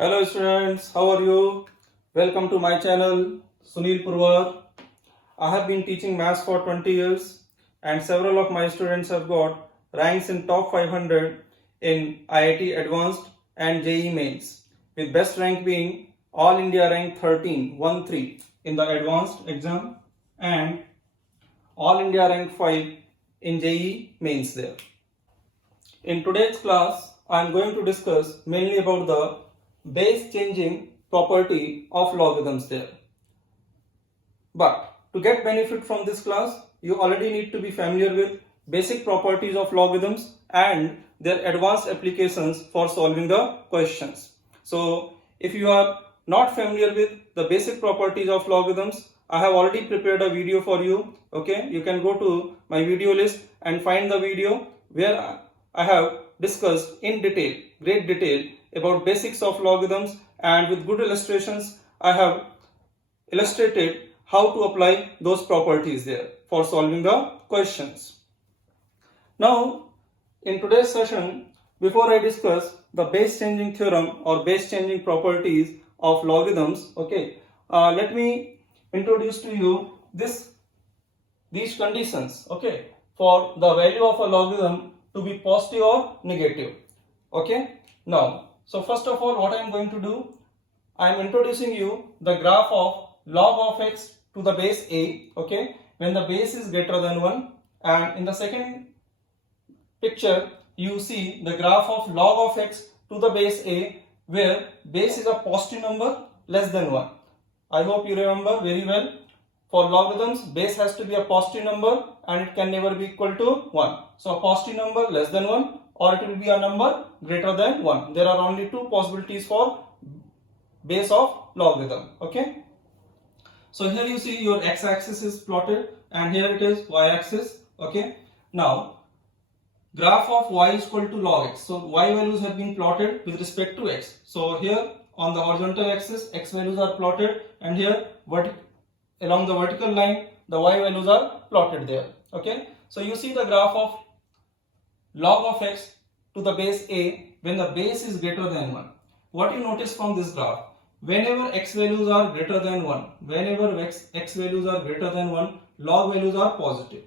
Hello students, how are you? Welcome to my channel, Suneel Purwar. I have been teaching maths for 20 years and several of my students have got ranks in top 500 in IIT Advanced and JEE Mains, with best rank being All India rank 13 in the Advanced exam and All India rank 5 in JEE Mains there. In today's class, I am going to discuss mainly about the base changing property of logarithms there. But to get benefit from this class, you already need to be familiar with basic properties of logarithms and their advanced applications for solving the questions. So if you are not familiar with the basic properties of logarithms, I have already prepared a video for you. Okay, you can go to my video list and find the video where I have discussed in detail, great detail, about basics of logarithms, and with good illustrations I have illustrated how to apply those properties there for solving the questions. Now in today's session, before I discuss the base changing theorem or base changing properties of logarithms, let me introduce to you these conditions, for the value of a logarithm to be positive or negative. Now, so first of all, what I am going to do, I am introducing you the graph of log of x to the base a, when the base is greater than 1, and in the second picture you see the graph of log of x to the base a where base is a positive number less than 1. I hope you remember very well. For logarithms, base has to be a positive number and it can never be equal to 1. So a positive number less than 1, or it will be a number greater than 1. There are only two possibilities for base of logarithm. So here you see your x-axis is plotted and here it is y-axis. Now graph of y is equal to log x. So y values have been plotted with respect to x. So here on the horizontal axis x values are plotted, and here along the vertical line the y values are plotted there. So you see the graph of log of x to the base a when the base is greater than 1. What you notice from this graph, whenever x values are greater than 1, x values are greater than 1, log values are positive.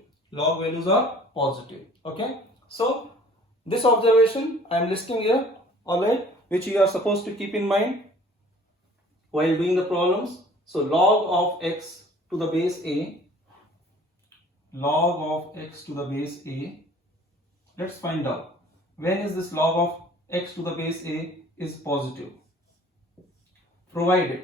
So this observation I am listing here, alright, which you are supposed to keep in mind while doing the problems. So log of x to the base a, let's find out when is this log of x to the base a is positive, provided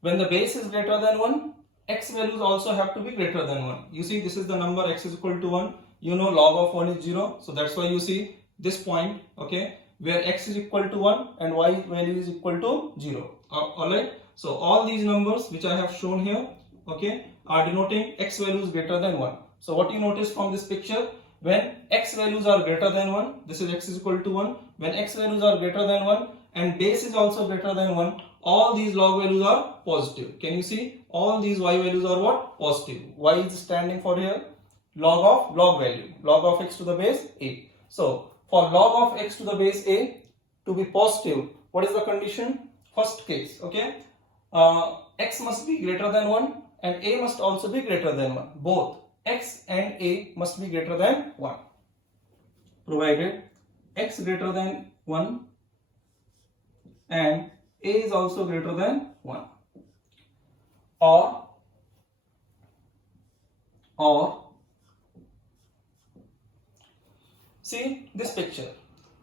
when the base is greater than 1, x values also have to be greater than 1. You see, this is the number x is equal to 1. You know log of 1 is 0. So that's why you see this point, where x is equal to 1 and y value is equal to 0. Alright. So all these numbers which I have shown here, are denoting x values greater than 1. So what you notice from this picture, when x values are greater than 1, this is x is equal to 1. When x values are greater than 1 and base is also greater than 1, all these log values are positive. Can you see? All these y values are what? Positive. Y is standing for here log value, log of x to the base a. So for log of x to the base a to be positive, what is the condition? First case, x must be greater than 1 and a must also be greater than 1. Both x and a must be greater than 1. Provided x greater than 1 and a is also greater than 1. Or see this picture.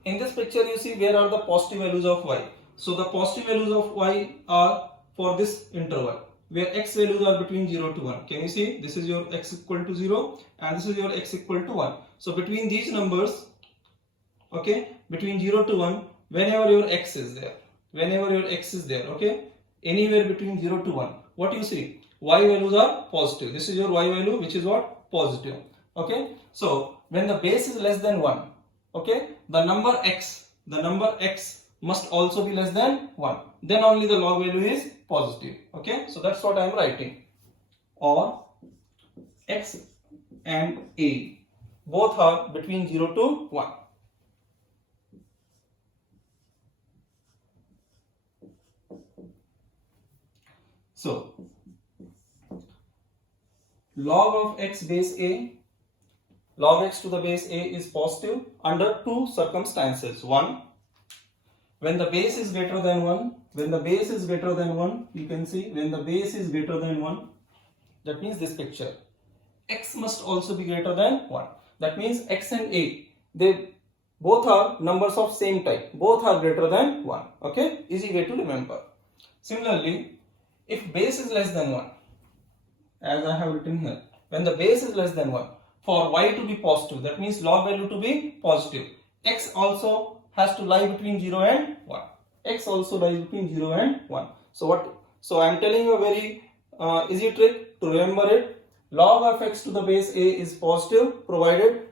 In this picture you see where are the positive values of y. So the positive values of y are for this interval where x values are between 0 to 1. Can you see? This is your x equal to 0 and this is your x equal to 1. So between these numbers, between 0 to 1, whenever your x is there, anywhere between 0 to 1, what you see? Y values are positive. This is your y value which is what? Positive. So when the base is less than 1, the number x must also be less than 1. Then only the log value is positive. So that's what I am writing. Or x and a both are between 0 to 1. So, log of x base a, log x to the base a is positive under two circumstances. One, when the base is greater than 1, when the base is greater than 1, you can see when the base is greater than 1, that means this picture, x must also be greater than 1. That means x and a, they both are numbers of same type, both are greater than 1. Okay, easy way to remember. Similarly, if base is less than 1, as I have written here, when the base is less than 1, for y to be positive, that means log value to be positive, x also has to lie between 0 and 1. X also lies between 0 and 1. So I am telling you a very easy trick to remember it. Log of x to the base a is positive provided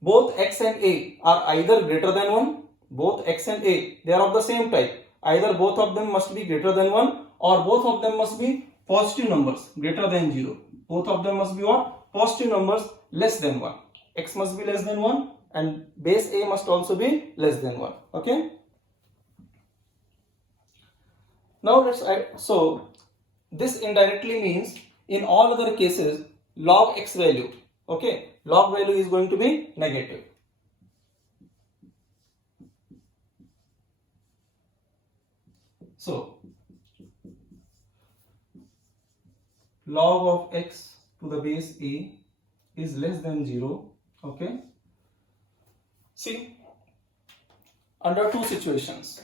both x and a are either greater than 1, both x and a, they are of the same type. Either both of them must be greater than 1 or both of them must be positive numbers greater than 0. Both of them must be what? Positive numbers less than 1. X must be less than 1 and base a must also be less than 1. Okay. Now so this indirectly means in all other cases log x value, okay, log value is going to be negative. So log of x to the base a is less than 0. Okay. See, under two situations.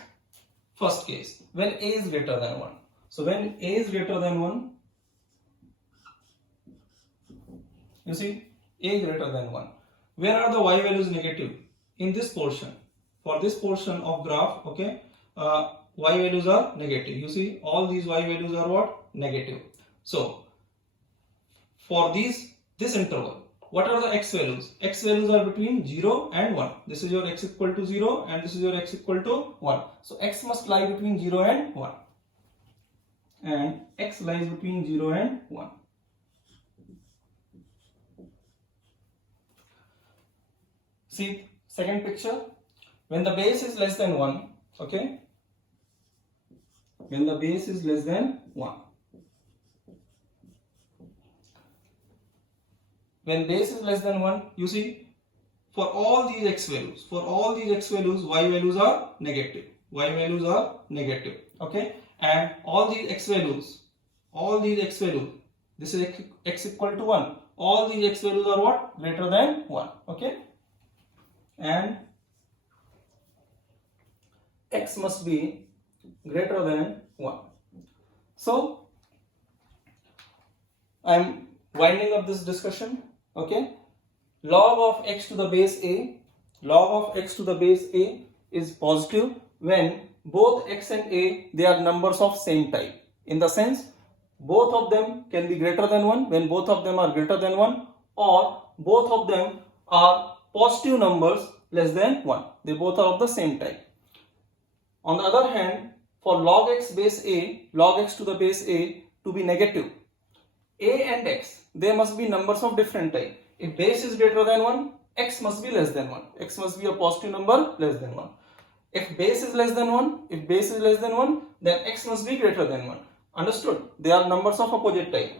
First case, when a is greater than 1. So when a is greater than 1, you see, a is greater than 1. Where are the y values negative? In this portion. For this portion of graph, okay, y values are negative. You see, all these y values are what? Negative. So, for this interval, what are the x values? X values are between 0 and 1. This is your x equal to 0 and this is your x equal to 1. So x must lie between 0 and 1. And x lies between 0 and 1. See, second picture. When the base is less than 1, okay? When the base is less than 1. When base is less than 1, you see, for all these x values, y values are negative. Y values are negative. Okay? And all these x values, this is x equal to 1. All these x values are what? Greater than 1. Okay? And x must be greater than 1. So, I am winding up this discussion. Okay, log of x to the base a, is positive when both x and a, they are numbers of same type. In the sense, both of them can be greater than 1 when both of them are greater than 1, or both of them are positive numbers less than 1. They both are of the same type. On the other hand, for log x to the base a to be negative, a and x, they must be numbers of different type. If base is greater than 1, x must be less than 1. X must be a positive number less than 1. If base is less than 1, then x must be greater than 1. Understood? They are numbers of opposite type.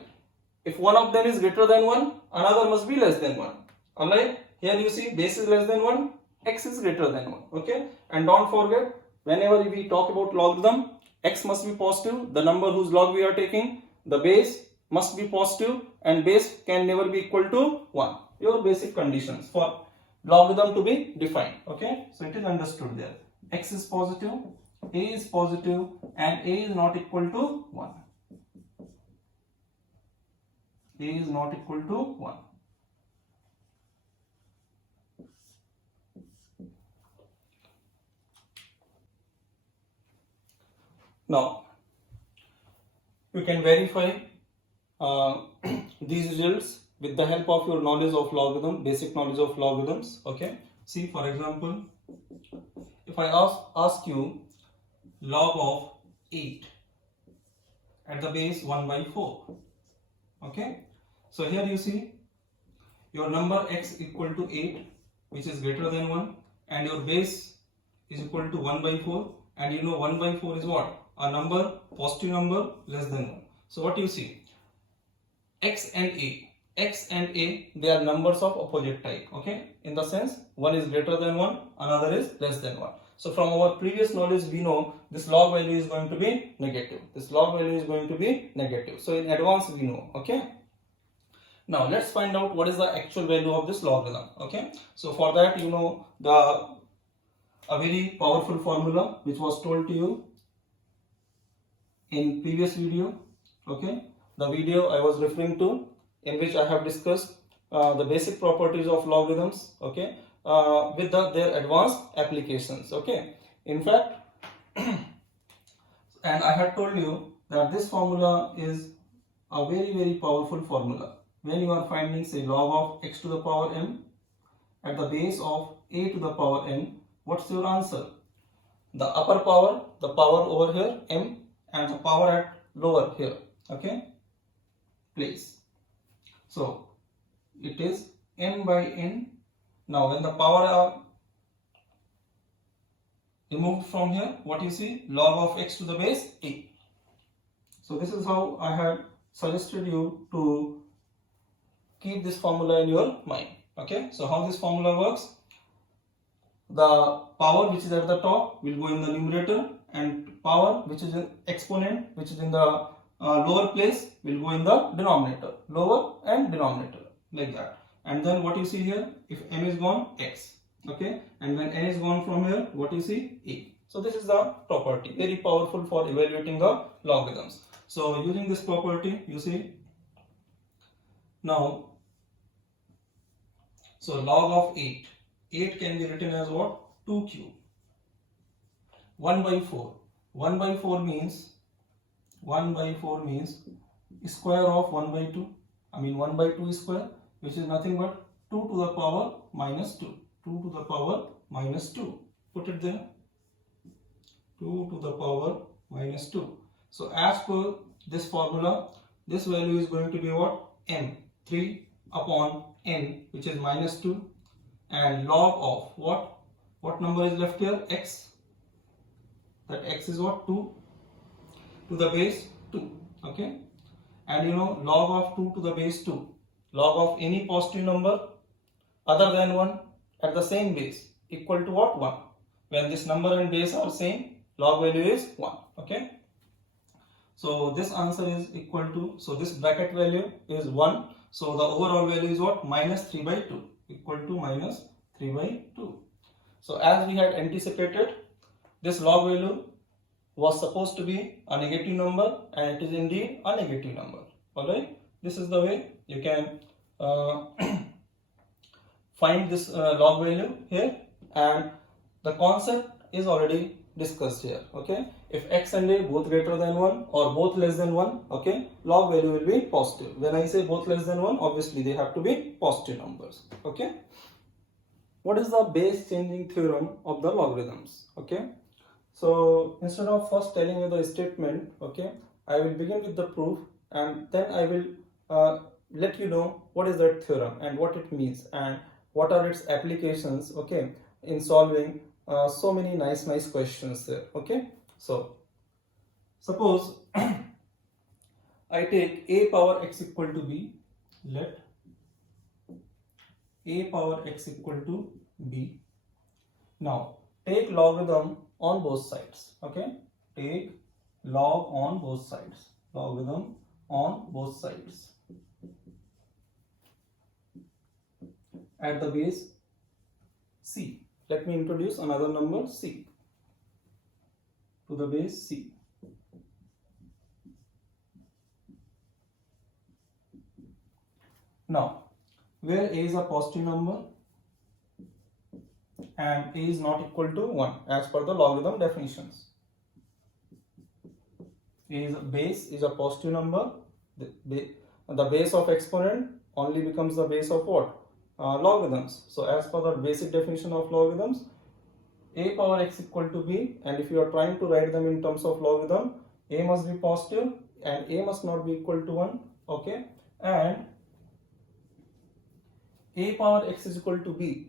If one of them is greater than 1, another must be less than 1. Alright? Here you see base is less than 1, x is greater than 1. Okay? And don't forget, whenever we talk about logarithm, x must be positive, the number whose log we are taking, the base must be positive and base can never be equal to 1. Your basic conditions for logarithm to be defined. Okay, so it is understood there. X is positive, a is positive, and a is not equal to 1. A is not equal to 1. Now, you can verify these results with the help of your knowledge of logarithm, basic knowledge of logarithms. Okay. See, for example, if I ask you log of 8 at the base 1 by 4. Okay. So here you see your number x equal to 8, which is greater than 1, and your base is equal to 1 by 4, and you know 1 by 4 is what? A number, positive number less than 1. So what you see? X and A, they are numbers of opposite type, okay? In the sense, one is greater than 1, another is less than 1. So from our previous knowledge, we know this log value is going to be negative. This log value is going to be negative. So in advance, we know, okay? Now let's find out what is the actual value of this logarithm, okay? So for that, you know a very powerful formula which was told to you in previous video, okay? The video I was referring to, in which I have discussed the basic properties of logarithms, okay, with their advanced applications, okay. In fact, and I had told you that this formula is a very powerful formula. When you are finding, say, log of x to the power m at the base of a to the power n, what's your answer? The upper power, the power over here m, and the power at lower here, okay, place. So it is m by n. Now when the power are removed from here, what you see? Log of x to the base a. So this is how I had suggested you to keep this formula in your mind, okay. So how this formula works? The power which is at the top will go in the numerator, and power which is in exponent which is in the lower place will go in the denominator, lower and denominator, like that. And then what you see here, if m is gone, x, okay, and when n is gone from here, what you see? A. So this is the property, very powerful for evaluating the logarithms. So using this property, you see, now, so log of 8 can be written as what? 2 cube. 1 by 4. 1 by 4 means square of 1 by 2. I mean 1 by 2 square, which is nothing but 2 to the power minus 2. 2 to the power minus 2. Put it there. 2 to the power minus 2. So as per this formula, this value is going to be what? M. 3 upon n, which is minus 2. And log of what? What number is left here? X. That x is what? 2 to the base 2. Okay. And you know, log of 2 to the base 2. Log of any positive number other than 1 at the same base equal to what? 1. When this number and base are same, log value is 1. Okay. So this answer is equal to, so this bracket value is 1. So the overall value is what? Minus 3 by 2. Equal to minus 3 by 2. So as we had anticipated, this log value was supposed to be a negative number, and it is indeed a negative number. Alright, this is the way you can find this log value here, and the concept is already discussed here. Okay, if x and a both greater than 1 or both less than 1, okay, log value will be positive. When I say both less than 1, obviously they have to be positive numbers. Okay, what is the base changing theorem of the logarithms? Okay, so instead of first telling you the statement, okay, I will begin with the proof, and then I will let you know what is that theorem and what it means and what are its applications, okay, in solving so many nice questions there. Okay, so suppose I take a power x equal to b. Let a power x equal to b. Now take logarithm on both sides. Okay, take log on both sides, logarithm on both sides at the base c. Let me introduce another number c to the base c. Now, where a is a positive number and a is not equal to 1 as per the logarithm definitions. Base is a positive number. The base of exponent only becomes the base of what? Logarithms. So as per the basic definition of logarithms, a power x equal to b, and if you are trying to write them in terms of logarithm, a must be positive and a must not be equal to 1. Okay, and a power x is equal to b.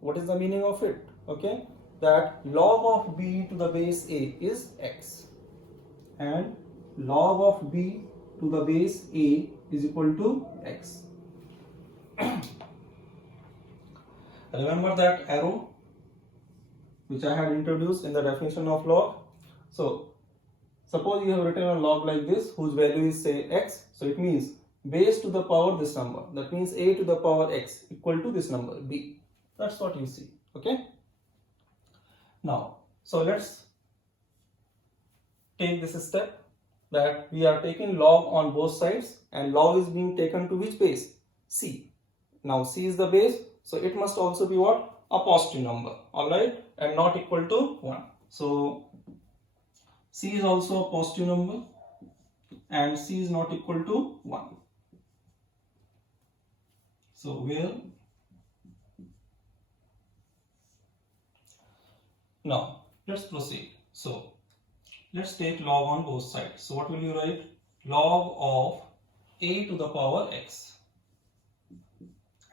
What is the meaning of it? Okay, that log of b to the base a is x, and log of b to the base a is equal to x. Remember that arrow which I had introduced in the definition of log? So suppose you have written a log like this whose value is say x, so it means base to the power this number, that means a to the power x equal to this number b. That's what you see. Okay, now so let's take this step that we are taking log on both sides, and log is being taken to which base? C. Now c is the base, so it must also be what? A positive number, alright, and not equal to 1. So c is also a positive number and c is not equal to 1. So where? Now let's proceed. So let's take log on both sides. So what will you write? Log of a to the power x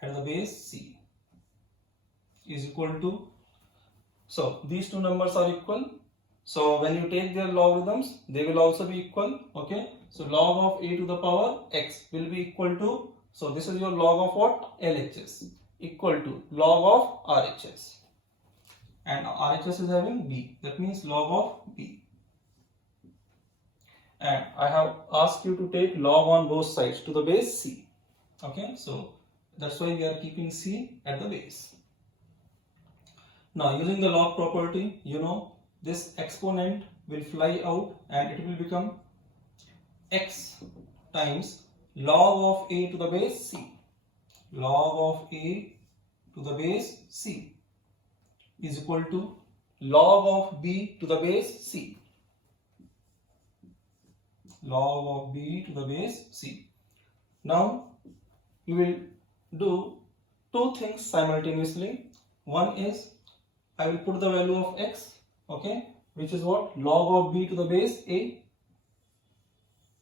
at the base c is equal to, so these two numbers are equal, so when you take their logarithms they will also be equal. Okay, so log of a to the power x will be equal to, so this is your log of what? LHS equal to log of RHS, and RHS is having b, that means log of b. And I have asked you to take log on both sides to the base c. Okay, so that's why we are keeping c at the base. Now using the log property, you know this exponent will fly out and it will become x times log of a to the base c. Log of a to the base c is equal to log of b to the base c. Log of b to the base c. Now you will do two things simultaneously. One is I will put the value of x, okay, which is what? Log of b to the base a.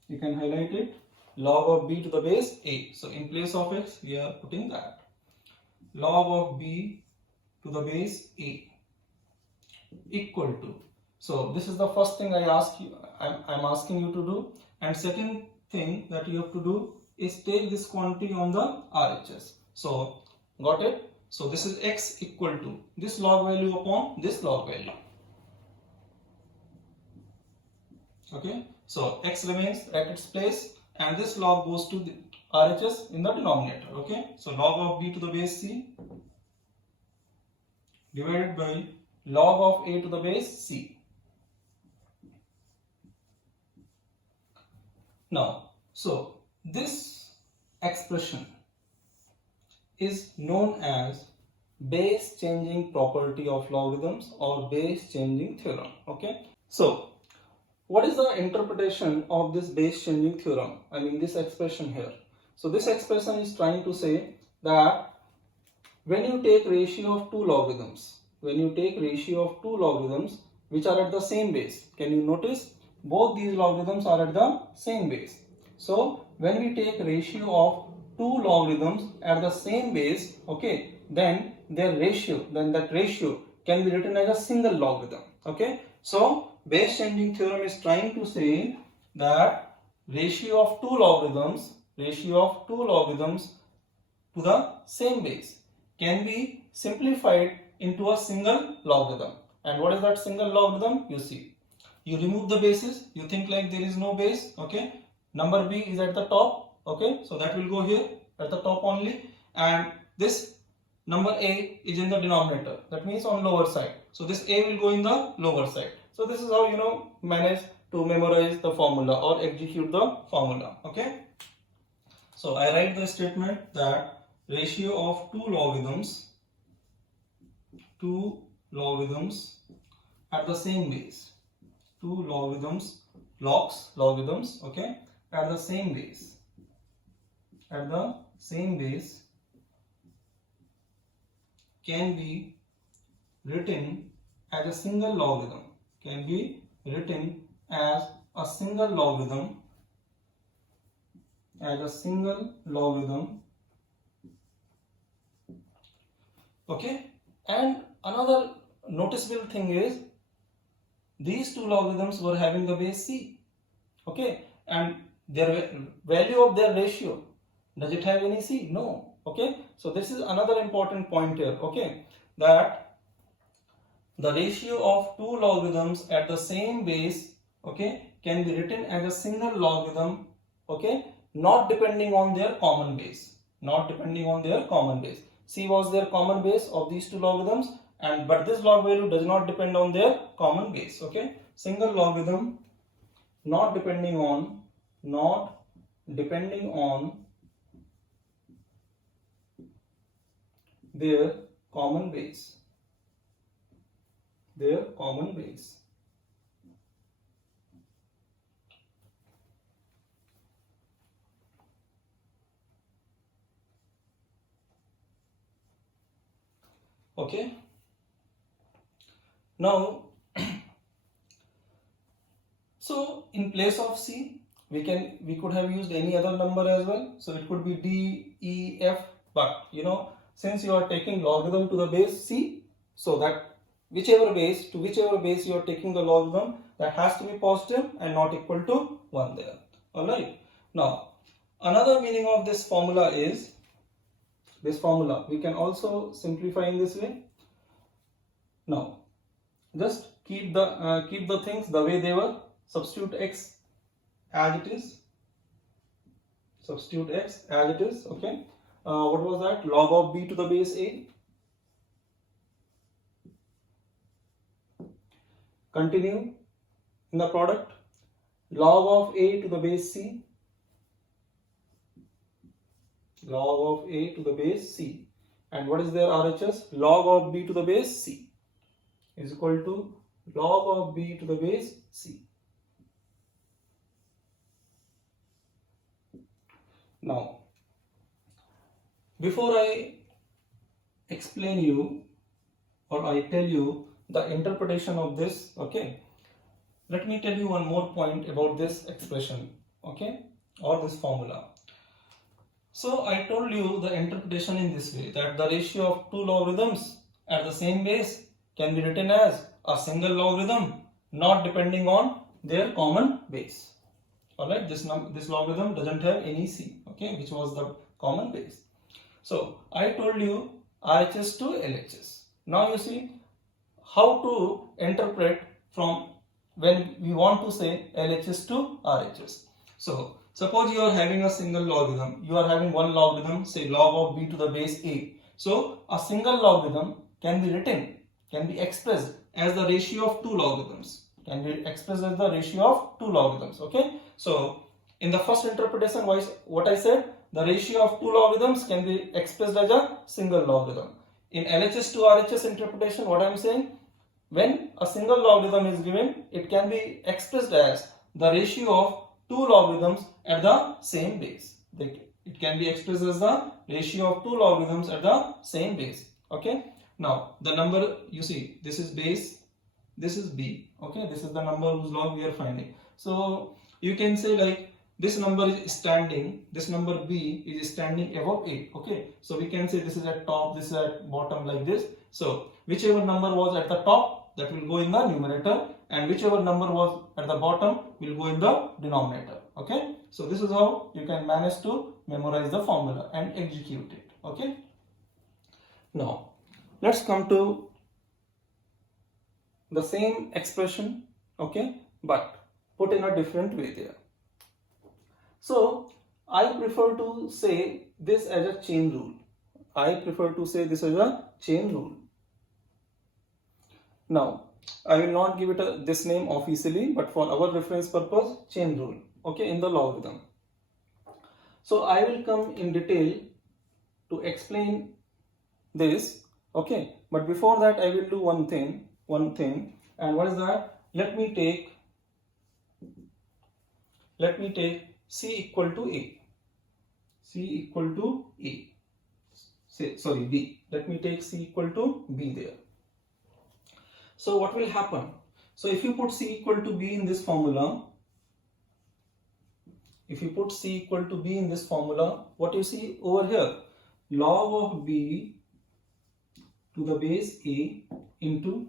You can highlight it. Log of b to the base a. So in place of x we are putting that. Log of b to the base a equal to. So this is the first thing I'm asking you to do. And second thing that you have to do is take this quantity on the RHS. So got it? So this is x equal to this log value upon this log value. Okay, so x remains at its place and this log goes to the RHS in the denominator. Okay, so log of b to the base c divided by log of a to the base c. Now, so this expression is known as base changing property of logarithms or base changing theorem. Okay, so what is the interpretation of this base changing theorem? I mean this expression here. So this expression is trying to say that when you take ratio of two logarithms, which are at the same base, can you notice both these logarithms are at the same base. So when we take ratio of two logarithms at the same base, okay, then that ratio can be written as a single logarithm. Okay, so base changing theorem is trying to say that ratio of two logarithms to the same base can be simplified into a single logarithm. And what is that single logarithm? You see, you remove the bases, you think like there is no base. Okay, number b is at the top. Okay, so that will go here at the top only, and this number a is in the denominator, that means on lower side. So this a will go in the lower side. So this is how you manage to memorize the formula or execute the formula. Okay, so I write the statement that ratio of two logarithms at the same base, logarithms, okay, at the same base can be written as a single logarithm, Okay, and another noticeable thing is these two logarithms were having the base c. Okay, and their value of their ratio, does it have any c? No. Okay, so this is another important point here. Okay, that the ratio of two logarithms at the same base, okay, can be written as a single logarithm, okay, not depending on their common base, not depending on their common base. C was their common base of these two logarithms, and but this log value does not depend on their common base. Okay, single logarithm not depending on their common base, Okay, now so in place of c we could have used any other number as well. So it could be d, e, f, but since you are taking logarithm to the base c, so that whichever base you are taking the logarithm, that has to be positive and not equal to 1 there. Alright, now another meaning of this formula is, this formula we can also simplify in this way. Now just keep the things the way they were. Substitute x as it is. Okay, what was that? Log of b to the base a. Continue in the product. Log of a to the base c. And what is their RHS? Log of b to the base c is equal to log of b to the base c. Now, before I explain you or I tell you the interpretation of this, okay, let me tell you one more point about this expression, okay, or this formula. So I told you the interpretation in this way, that the ratio of two logarithms at the same base can be written as a single logarithm not depending on their common base. Alright, this logarithm doesn't have any c, okay, which was the common base. So I told you RHS to LHS. Now you see how to interpret from when we want to say LHS to RHS. So suppose you are having a single logarithm, you are having one logarithm, say log of b to the base a. So a single logarithm can be expressed as the ratio of two logarithms. Okay, so in the first interpretation, what I said, the ratio of two logarithms can be expressed as a single logarithm. In LHS to RHS interpretation, what I am saying, when a single logarithm is given, it can be expressed as the ratio of two logarithms at the same base. It can be expressed as the ratio of two logarithms at the same base. Okay, now the number, you see, this is base, this is b. Okay, this is the number whose log we are finding. So you can say like this number is standing, this number b is standing above a. Okay, so we can say this is at top, this is at bottom, like this. So whichever number was at the top, that will go in the numerator, and whichever number was at the bottom will go in the denominator. Okay, so this is how you can manage to memorize the formula and execute it. Okay, now let's come to the same expression, okay, but put in a different way there. So I prefer to say this as a chain rule. Now I will not give it this name officially, but for our reference purpose, chain rule, okay, in the logarithm. So I will come in detail to explain this, okay, but before that I will do one thing, and what is that? Let me take c equal to a. B. Let me take c equal to b there. So what will happen? So if you put c equal to b in this formula, what you see over here? Log of b to the base a into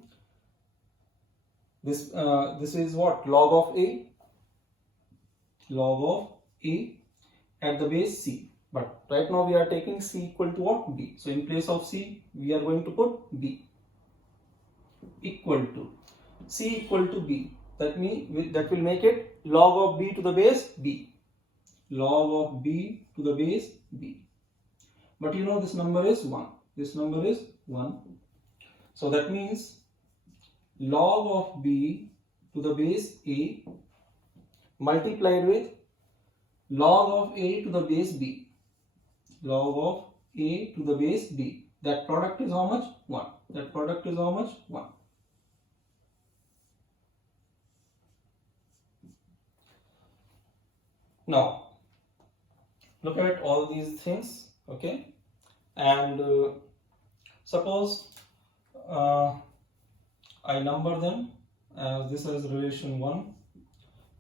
this is what, log of a at the base c. But right now we are taking c equal to what, b. So in place of c we are going to put b equal to c equal to b. That means that will make it log of b to the base b. Log of b to the base b. But you know this number is 1. This number is 1. So that means log of b to the base a multiplied with log of a to the base b. Log of a to the base b. That product is how much? 1. That product is how much? 1. Now look at all these things, okay, and suppose I number them as this is relation 1,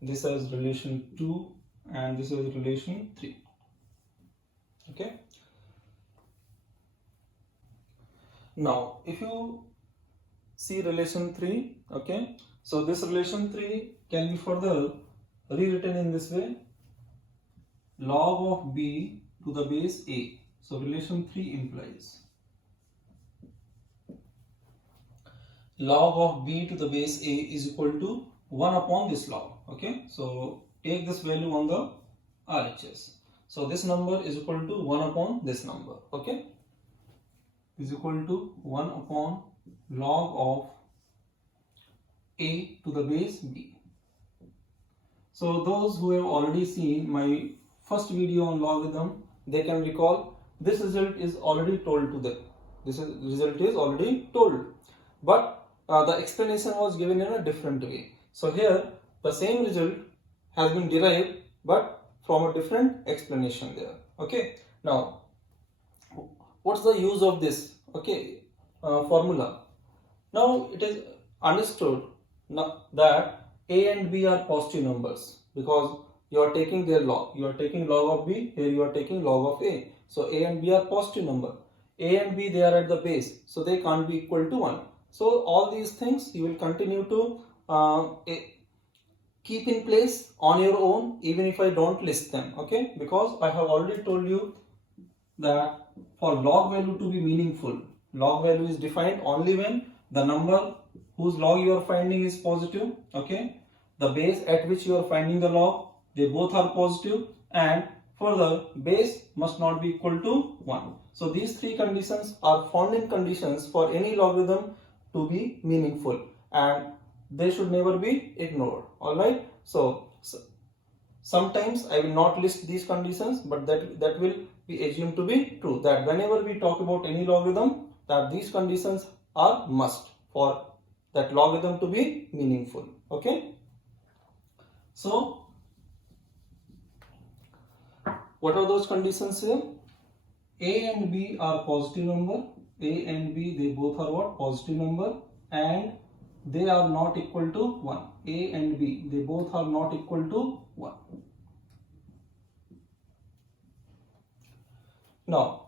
this is relation 2, and this is relation 3. Okay. Now if you see relation 3, okay, so this relation 3 can be further rewritten in this way: log of b to the base a. So relation 3 implies log of b to the base a is equal to 1 upon this log. Okay, so take this value on the RHS. So this number is equal to 1 upon this number. Okay, is equal to 1 upon log of a to the base b. So those who have already seen my first video on logarithm, they can recall this result is already told to them. This result is already told, but the explanation was given in a different way. So here the same result has been derived, but from a different explanation there. Okay. Now, what's the use of this? Okay, formula. Now it is understood now that a and b are positive numbers because you are taking their log. You are taking log of b, here you are taking log of a. So a and b are positive number. A and b, they are at the base, so they can't be equal to 1. So all these things you will continue to keep in place on your own, even if I don't list them. Okay, because I have already told you that for log value to be meaningful, log value is defined only when the number whose log you are finding is positive. Okay, the base at which you are finding the log, they both are positive, and further base must not be equal to 1. So these three conditions are founding conditions for any logarithm to be meaningful, and they should never be ignored. Alright, so sometimes I will not list these conditions, but that will be assumed to be true, that whenever we talk about any logarithm, that these conditions are must for that logarithm to be meaningful. Okay, so what are those conditions here? A and b are positive number. A and b, they both are what? Positive number, and they are not equal to 1. A and b, they both are not equal to 1. Now,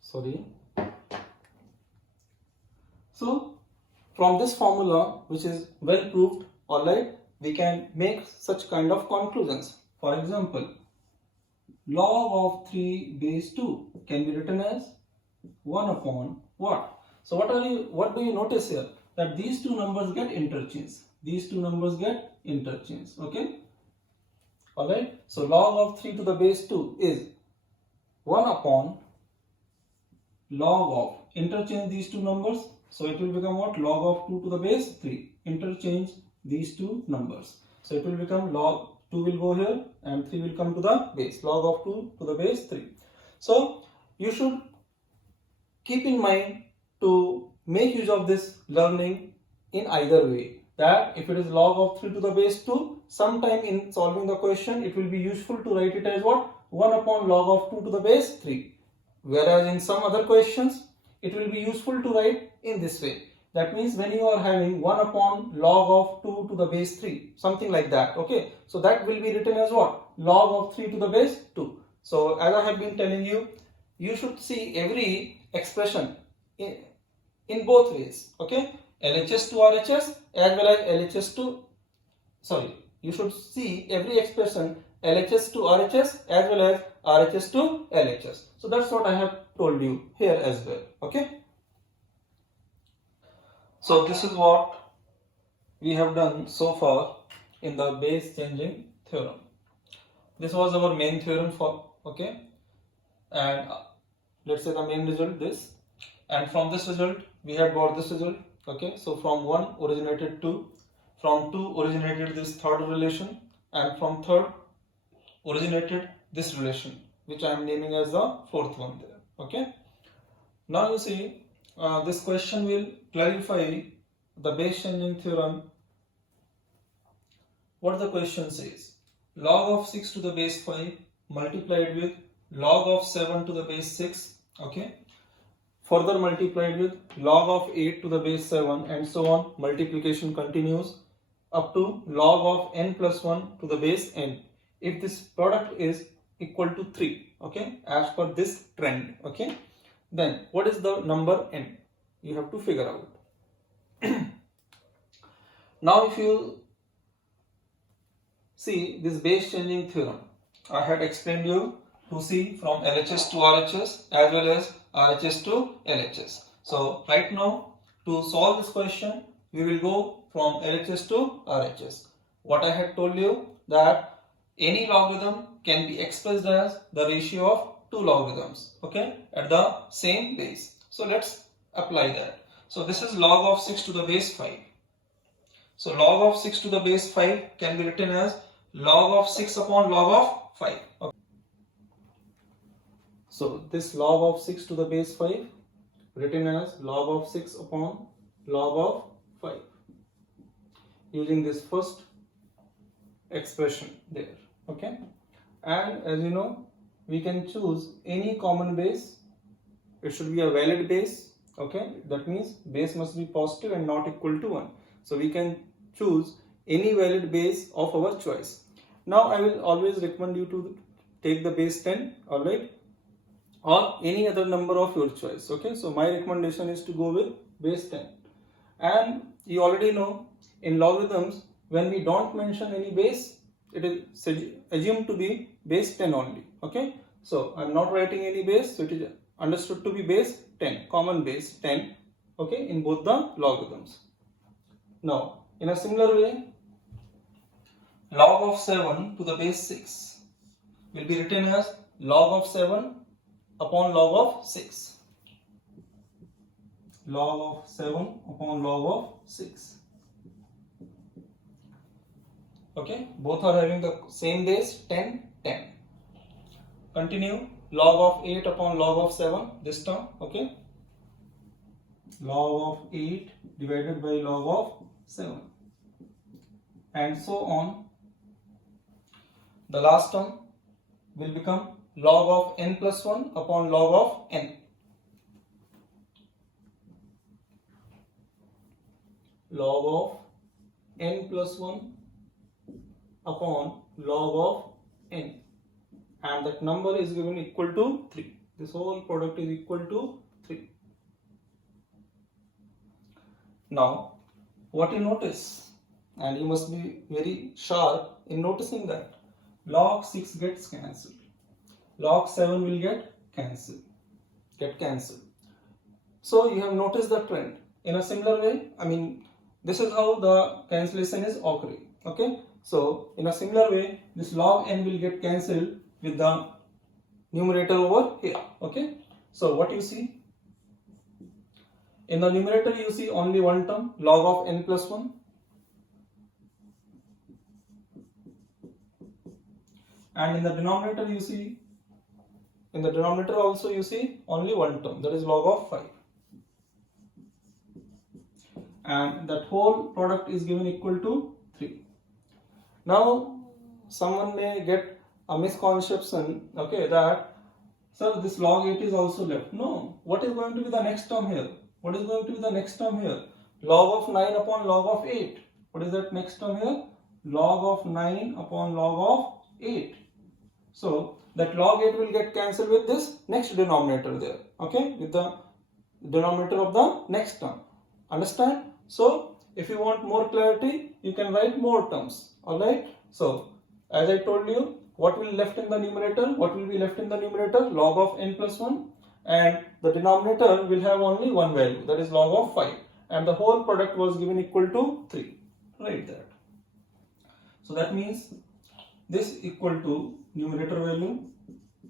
sorry. So from this formula, which is well proved, alright, we can make such kind of conclusions. For example, log of 3 base 2 can be written as 1 upon what? So what do you notice here? That these two numbers get interchanged. These two numbers get interchanged. Okay. Alright. So log of 3 to the base 2 is 1 upon log of, interchange these two numbers. So it will become what? Log of 2 to the base 3. Interchange these two numbers. So it will become log 2 will go here and 3 will come to the base. Log of 2 to the base 3. So you should keep in mind to make use of this learning in either way. That if it is log of 3 to the base 2, sometime in solving the question it will be useful to write it as what? 1 upon log of 2 to the base 3. Whereas in some other questions it will be useful to write in this way. That means when you are having 1 upon log of 2 to the base 3, something like that. Okay, so that will be written as what? Log of 3 to the base 2. So as I have been telling you, you should see every expression in both ways. Okay, LHS to RHS as well as LHS to, sorry, you should see every expression LHS to RHS as well as RHS to LHS. So that's what I have told you here as well. Okay, so this is what we have done so far in the base changing theorem. This was our main theorem for, okay, and let's say the main result this, and from this result we have got this result. Okay, so from 1 originated 2, from 2 originated this third relation, and from third originated this relation, which I am naming as the fourth one there. Okay, now you see this question will clarify the base changing theorem. What the question says: log of 6 to the base 5 multiplied with log of 7 to the base 6, okay, further multiplied with log of 8 to the base 7, and so on. Multiplication continues up to log of n plus 1 to the base n, if this product is equal to 3, okay, as per this trend. Okay, then what is the number n? You have to figure out. Now if you see this base changing theorem, I had explained you to see from LHS to RHS as well as RHS to LHS. So right now, to solve this question, we will go from LHS to RHS. What I had told you, that any logarithm can be expressed as the ratio of two logarithms, okay, at the same base. So let's apply that. So this is log of 6 to the base 5. So log of 6 to the base 5 can be written as log of 6 upon log of 5. Okay. So this log of 6 to the base 5 written as log of 6 upon log of 5, using this first expression there. Okay, and as you know, we can choose any common base. It should be a valid base. Okay, that means base must be positive and not equal to 1. So we can choose any valid base of our choice. Now I will always recommend you to take the base 10, alright, or any other number of your choice. Okay, so my recommendation is to go with base 10. And you already know, in logarithms, when we don't mention any base, it is assumed to be base 10 only. Okay, so I am not writing any base, so it is understood to be base 10, common base 10, okay, in both the logarithms. Now, in a similar way, log of 7 to the base 6 will be written as log of 7 upon log of 6. Log of 7 upon log of 6. Okay, both are having the same base 10, 10. Continue, log of 8 upon log of 7, this term, okay. Log of 8 divided by log of 7, and so on. The last term will become log of n plus 1 upon log of n. Log of n plus 1 upon log of n, and that number is given equal to 3. This whole product is equal to 3. Now, what you notice, and you must be very sharp in noticing that log 6 gets cancelled, log 7 will get cancelled. So you have noticed the trend. In a similar way, I mean, this is how the cancellation is occurring. Okay, so in a similar way, this log n will get cancelled with the numerator over here. Okay, so what you see? In the numerator you see only one term, log of n plus 1. And in the denominator you see, in the denominator also you see only one term, that is log of 5. And that whole product is given equal to 3. Now someone may get a misconception, okay, that sir, this log 8 is also left. No, what is going to be the next term here? What is going to be the next term here? Log of 9 upon log of 8. What is that next term here? Log of 9 upon log of 8. So that log 8 will get cancelled with this next denominator there, okay, with the denominator of the next term. Understand? So if you want more clarity, you can write more terms. Alright. So as I told you, what will be left in the numerator? What will be left in the numerator? Log of n plus 1, and the denominator will have only one value, that is log of 5, and the whole product was given equal to 3. Write that. So that means this equal to numerator value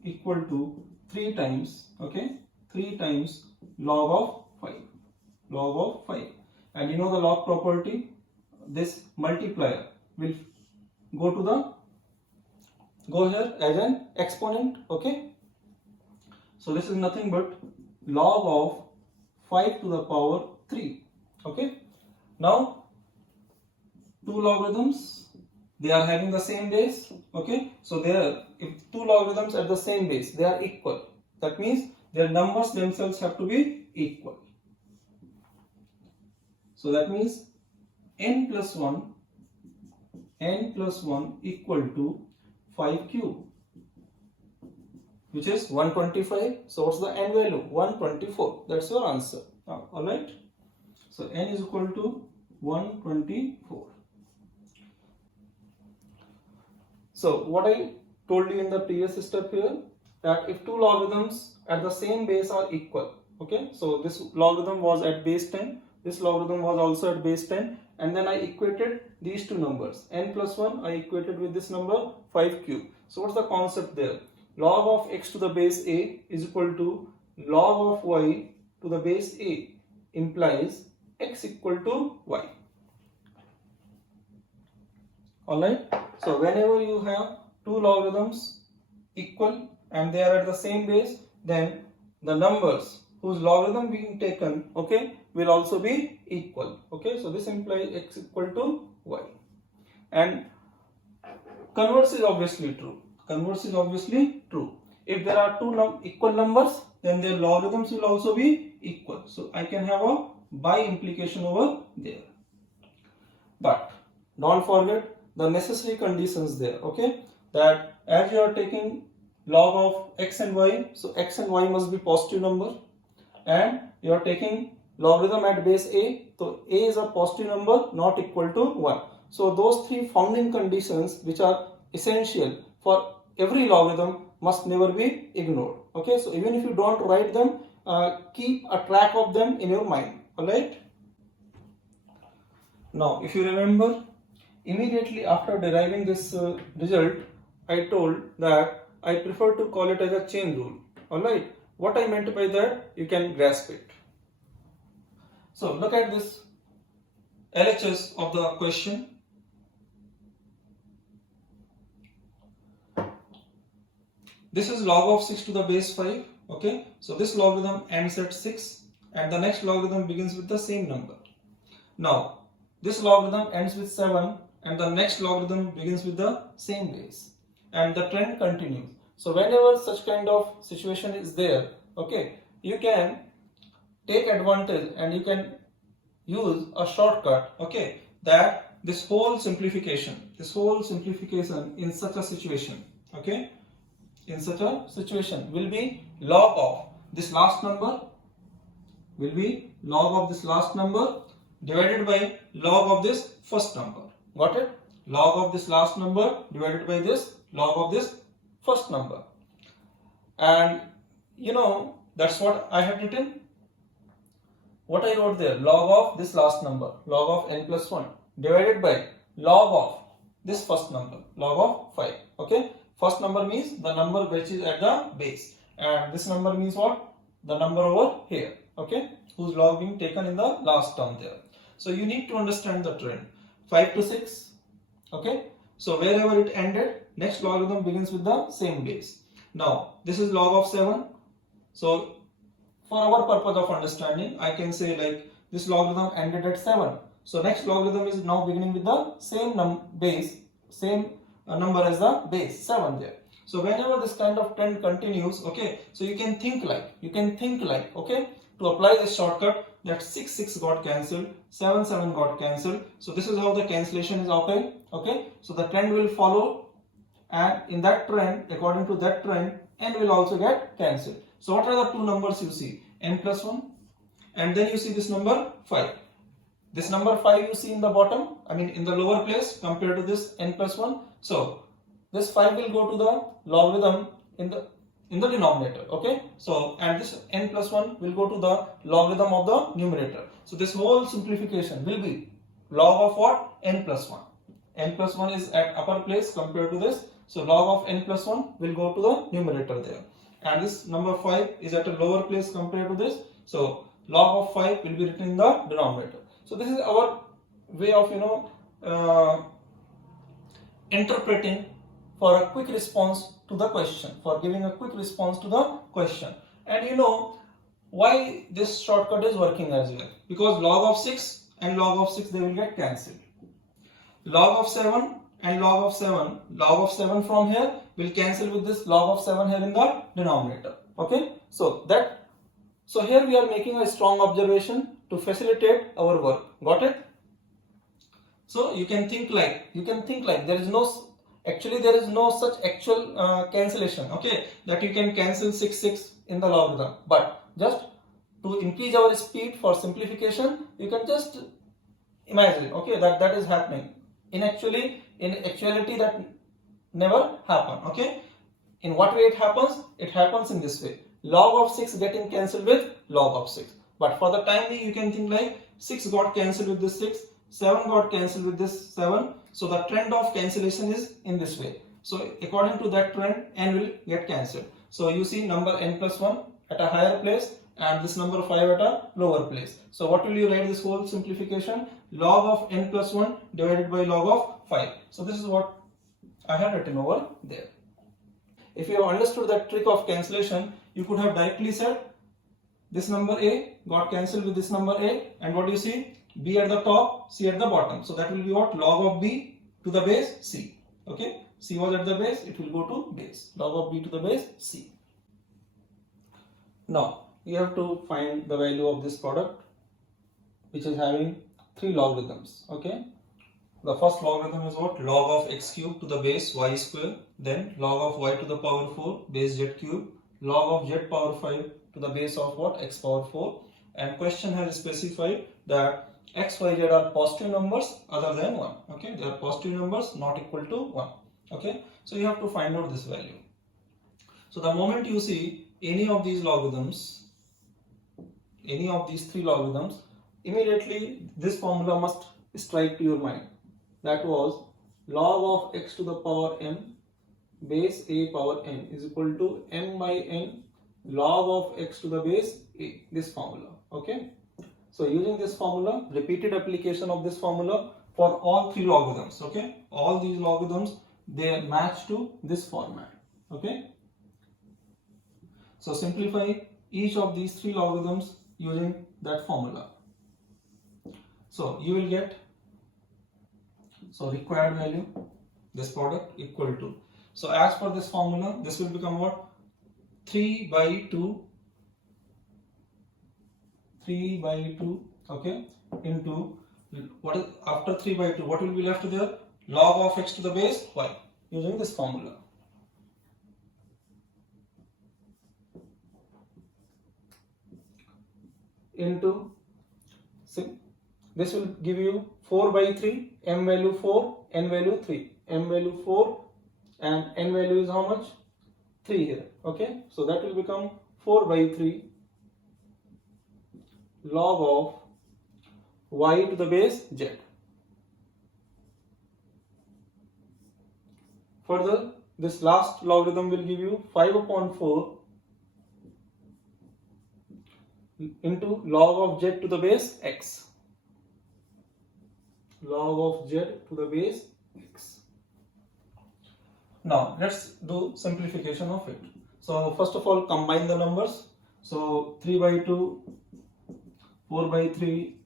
equal to 3 times, okay, 3 times log of 5, log of 5. And you know the log property, this multiplier will go here as an exponent, okay. So this is nothing but log of 5 to the power 3, okay. Now 2 logarithms, they are having the same base, okay. So if 2 logarithms at the same base, they are equal. That means their numbers themselves have to be equal. So that means n plus 1 equal to 5 cube, which is 125. So what's the n value? 124. That's your answer. Alright. So n is equal to 124. So what I told you in the previous step here, that if 2 logarithms at the same base are equal, okay, so this logarithm was at base 10, this logarithm was also at base 10, and then I equated these two numbers, n plus 1 I equated with this number 5 cube. So what's the concept there? Log of x to the base a is equal to log of y to the base a, implies x equal to y. Alright, so whenever you have 2 logarithms equal and they are at the same base, then the numbers whose logarithm being taken, okay, will also be equal, okay. So this implies x equal to y, and converse is obviously true. Converse is obviously true. If there are 2 equal numbers, then their logarithms will also be equal. So I can have a by implication over there. But don't forget the necessary conditions there, okay, that as you are taking log of x and y, so x and y must be positive number, and you are taking logarithm at base a, so a is a positive number not equal to 1. So those 3 founding conditions which are essential for every logarithm must never be ignored, okay. So even if you don't write them, keep a track of them in your mind. Alright. Now if you remember, immediately after deriving this result, I told that I prefer to call it as a chain rule. Alright. What I meant by that, you can grasp it. So look at this LHS of the question. This is log of 6 to the base 5, okay. So this logarithm ends at 6 and the next logarithm begins with the same number. Now this logarithm ends with 7 and the next logarithm begins with the same base, and the trend continues. So whenever such kind of situation is there, okay, you can take advantage and you can use a shortcut, okay, that this whole simplification in such a situation, okay, in such a situation will be log of this last number, divided by log of this first number. Got it? Log of this last number divided by this log of this first number. And you know, that's what I have written. What I wrote there, log of this last number, log of n plus 1, divided by log of this first number, log of 5. Okay, first number means the number which is at the base, and this number means what? The number over here, okay, whose log being taken in the last term there. So you need to understand the trend. 5 to 6, okay, so wherever it ended, next logarithm begins with the same base. Now this is log of 7, so for our purpose of understanding, I can say like this logarithm ended at 7. So next logarithm is now beginning with the same number as the base 7 there. So whenever this kind of trend continues, okay, so you can think like, okay, to apply this shortcut, that 6 got cancelled, 7 got cancelled. So this is how the cancellation is occurring, okay. So the trend will follow and in that trend, according to that trend, n will also get cancelled. So what are the two numbers you see? N plus 1, and then you see this number 5. This number 5 you see in the bottom, I mean in the lower place compared to this n plus 1. So this 5 will go to the logarithm in the denominator, okay? So and this n plus 1 will go to the logarithm of the numerator. So this whole simplification will be log of what? N plus 1. N plus 1 is at upper place compared to this. So log of n plus 1 will go to the numerator there. And this number 5 is at a lower place compared to this. So log of 5 will be written in the denominator. So this is our way of interpreting for a quick response to the question, for giving a quick response to the question. And you know why this shortcut is working as well, because log of 6 and log of 6 they will get cancelled. Log of 7 and log of 7 from here will cancel with this log of 7 here in the denominator, okay? So here we are making a strong observation to facilitate our work. Got it? So you can think like there is no such actual cancellation, okay, that you can cancel 6 in the logarithm, but just to increase our speed for simplification, you can just imagine, okay, that is happening. In actuality that never happen, okay? In what way it happens? It happens in this way. Log of 6 getting cancelled with log of 6. But for the time being, you can think like 6 got cancelled with this 6, 7 got cancelled with this 7. So the trend of cancellation is in this way. So according to that trend, n will get cancelled. So you see number n plus 1 at a higher place and this number 5 at a lower place. So what will you write this whole simplification? Log of n plus 1 divided by log of 5. So this is what I have written over there. If you have understood that trick of cancellation, you could have directly said this number a got cancelled with this number a, and what do you see? B at the top, C at the bottom. So that will be what? Log of B to the base C. Okay, C was at the base, it will go to base. Log of B to the base C. Now you have to find the value of this product, which is having 3 logarithms. Okay, the first logarithm is what? Log of x cube to the base y square, then log of y to the power 4 base z cube, log of z power 5 to the base of what? X power 4. And question has specified that x, y, z are positive numbers other than 1. Okay, they are positive numbers not equal to 1. Okay, so you have to find out this value. So the moment you see any of these logarithms, any of these 3 logarithms, immediately this formula must strike to your mind. That was log of x to the power m base a power n is equal to m by n log of x to the base a. This formula. Okay. So using this formula, repeated application of this formula for all 3 logarithms. Okay. All these logarithms, they match to this format. Okay. So simplify each of these 3 logarithms using that formula. So you will get, so required value, this product equal to, so as per this formula, this will become what? 3 by 2, okay, into what is after 3 by 2, what will be left there? Log of x to the base y, using this formula. Into, this will give you 4 by 3, m value 4, n value 3, m value 4 and n value is how much? 3 here. Okay, so that will become 4 by 3 log of y to the base z. Further, this last logarithm will give you 5 upon 4 into log of z to the base x. Log of z to the base x. Now let's do simplification of it. So first of all, combine the numbers. So 3 by 2, 4 by 3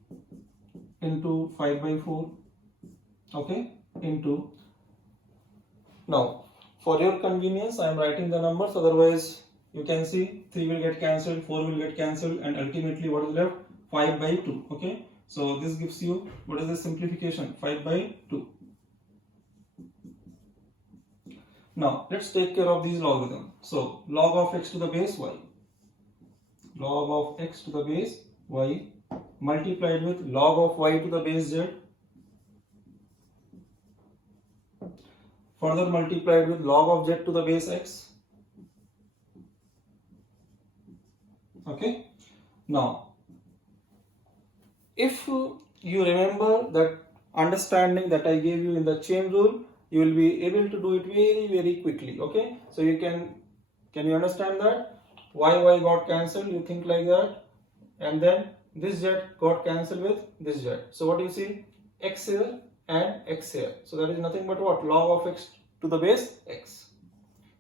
into 5 by 4. Okay, into, now for your convenience I am writing the numbers, otherwise you can see 3 will get cancelled, 4 will get cancelled, and ultimately what is left? 5 by 2. Okay, so this gives you, what is the simplification? 5 by 2. Now let's take care of these logarithms. So log of x to the base y, log of x to the base y multiplied with log of y to the base z, further multiplied with log of z to the base x. Okay. Now if you remember that understanding that I gave you in the chain rule, you will be able to do it very quickly. Okay, so you can you understand that y got cancelled, you think like that, and then this z got cancelled with this z. So what do you see? X here and x here. So that is nothing but what? Log of x to the base x,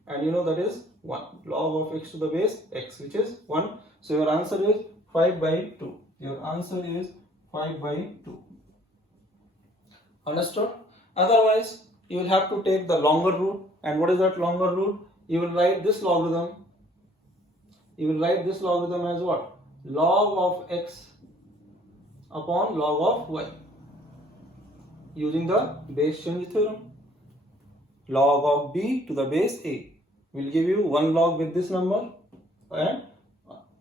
and you know that is 1. Log of x to the base x, which is 1. So your answer is 5/2. Your answer is 5/2. Understood? Otherwise, you will have to take the longer route. And what is that longer route? You will write this logarithm. You will write this logarithm as what? Log of x upon log of y, using the base change theorem. Log of b to the base a will give you one log with this number and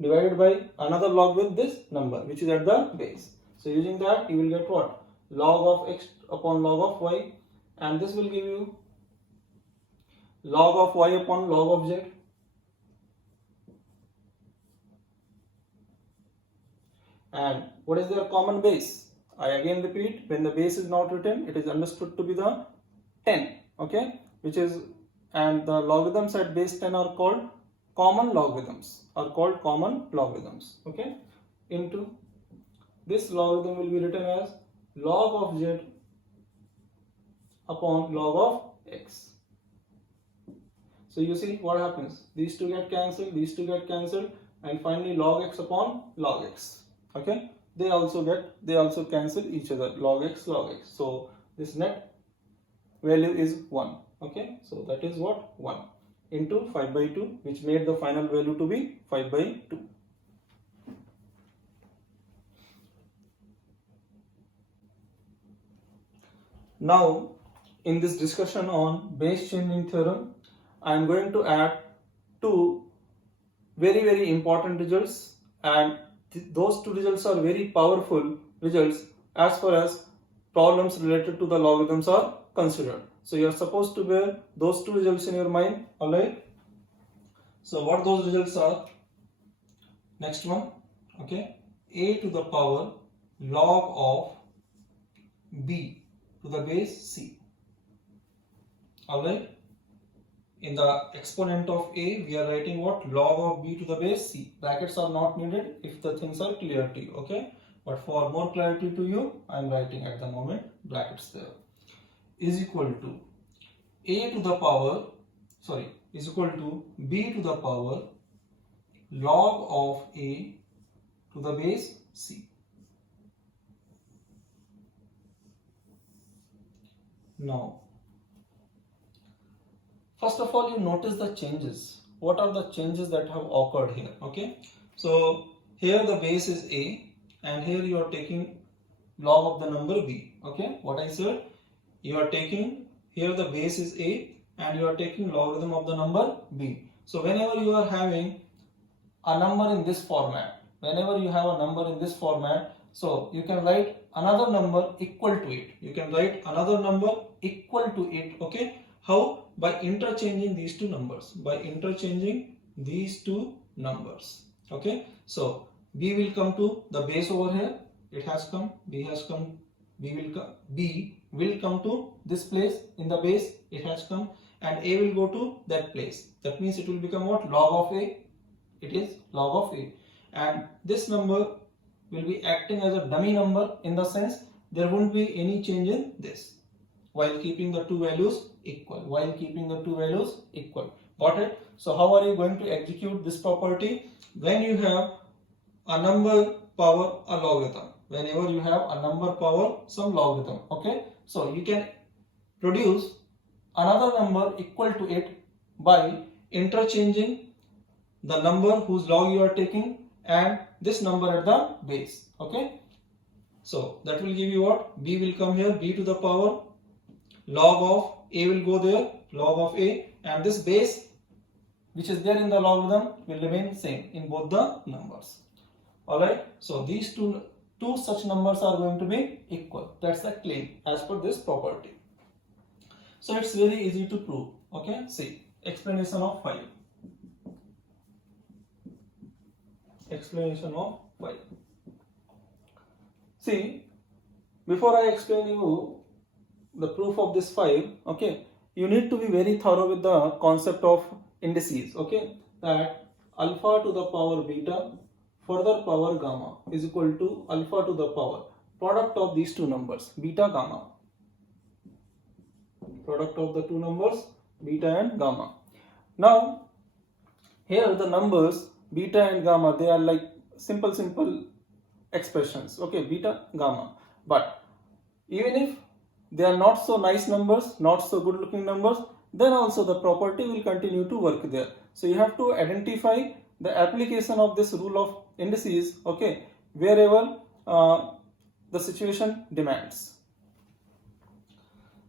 divided by another log with this number, which is at the base. So using that, you will get what? Log of x upon log of y, and this will give you log of y upon log of z. And what is their common base? I again repeat, when the base is not written, it is understood to be the 10. Okay, which is, and the logarithms at base 10 are called common logarithms. Okay, into this logarithm will be written as log of z upon log of x. So you see what happens? These two get cancelled, these two get cancelled, and finally log x upon log x. Okay, they also cancel each other, log x, log x. So this net value is 1. Okay, so that is what? 1 into 5/2, which made the final value to be 5/2. Now, in this discussion on base changing theorem, I am going to add two very important results, and those two results are very powerful results as far as problems related to the logarithms are considered. So you are supposed to bear those two results in your mind. Alright. So what those results are? Next one. Okay. A to the power log of b to the base c. Alright. In the exponent of a, we are writing what? Log of b to the base c. Brackets are not needed if the things are clear to you. Okay. But for more clarity to you, I am writing at the moment brackets there. Is equal to a to the power, is equal to b to the power log of a to the base c. Now, first of all, you notice the changes. What are the changes that have occurred here? Okay, so here the base is a, and here you are taking log of the number b. Okay, what I said, you are taking, here the base is a and you are taking logarithm of the number b. So whenever you are having a number in this format, so you can write another number equal to it. Okay, how? By interchanging these two numbers. Okay, so b will come to the base over here. It has come, b has come, b will come to this place in the base. It has come, and a will go to that place. That means it will become what? Log of a. It is log of a, and this number will be acting as a dummy number, in the sense there won't be any change in this, while keeping the two values equal. Got it? So how are you going to execute this property? When you have a number power a logarithm, whenever you have a number power some logarithm. Okay, so you can produce another number equal to it by interchanging the number whose log you are taking and this number at the base. Okay, so that will give you what? B will come here, b to the power log of a will go there, log of a, and this base which is there in the logarithm will remain same in both the numbers. Alright, so these two such numbers are going to be equal. That's the claim as per this property. So it's very easy to prove. Okay, see, explanation of 5. Explanation of 5. See, before I explain you the proof of this 5, okay, you need to be very thorough with the concept of indices. Okay, that alpha to the power beta further power gamma is equal to alpha to the power product of these two numbers beta gamma. Product of the two numbers beta and gamma. Now here the numbers beta and gamma, they are like simple expressions. Okay, beta gamma. But even if they are not so nice numbers, not so good looking numbers, then also the property will continue to work there. So you have to identify the application of this rule of indices, okay, wherever the situation demands.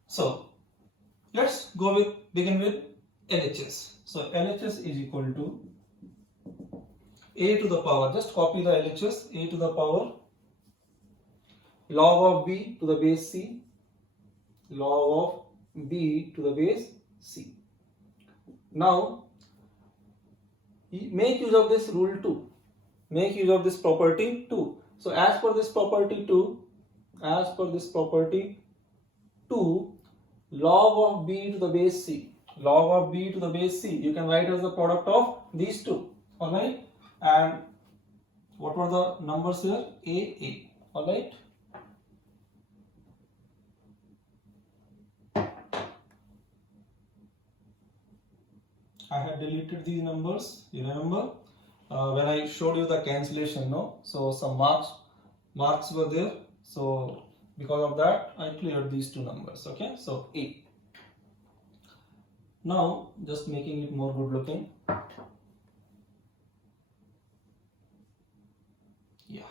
So let's begin with LHS. So LHS is equal to a to the power, just copy the LHS, a to the power log of b to the base c, log of b to the base c. Now make use of this rule 2, make use of this property 2. So as per this property 2, log of b to the base c, log of b to the base c, you can write as the product of these two. Alright, and what were the numbers here? A. Alright, I had deleted these numbers, you remember when I showed you the cancellation, no? So some marks were there, so because of that I cleared these two numbers. Okay, so A. Now just making it more good looking. Yeah,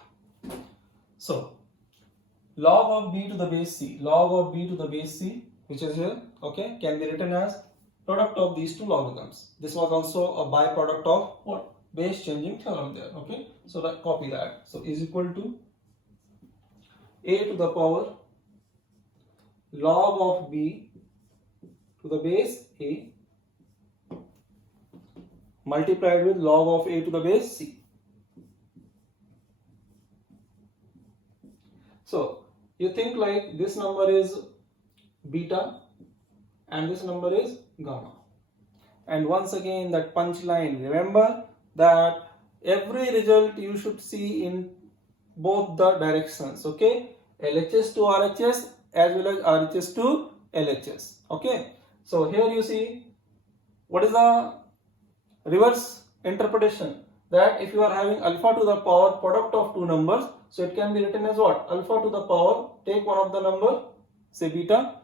so log of b to the base c, log of b to the base c, which is here, okay, can be written as product of these two logarithms. This was also a byproduct of what? Base changing theorem there. Okay, so that copy that. So is equal to a to the power log of b to the base a multiplied with log of a to the base c. So you think like this number is beta and this number is gamma. And once again that punchline, remember that every result you should see in both the directions. Okay, LHS to RHS as well as RHS to LHS. Okay, so here you see what is the reverse interpretation, that if you are having alpha to the power product of two numbers, so it can be written as what? Alpha to the power, take one of the number, say beta,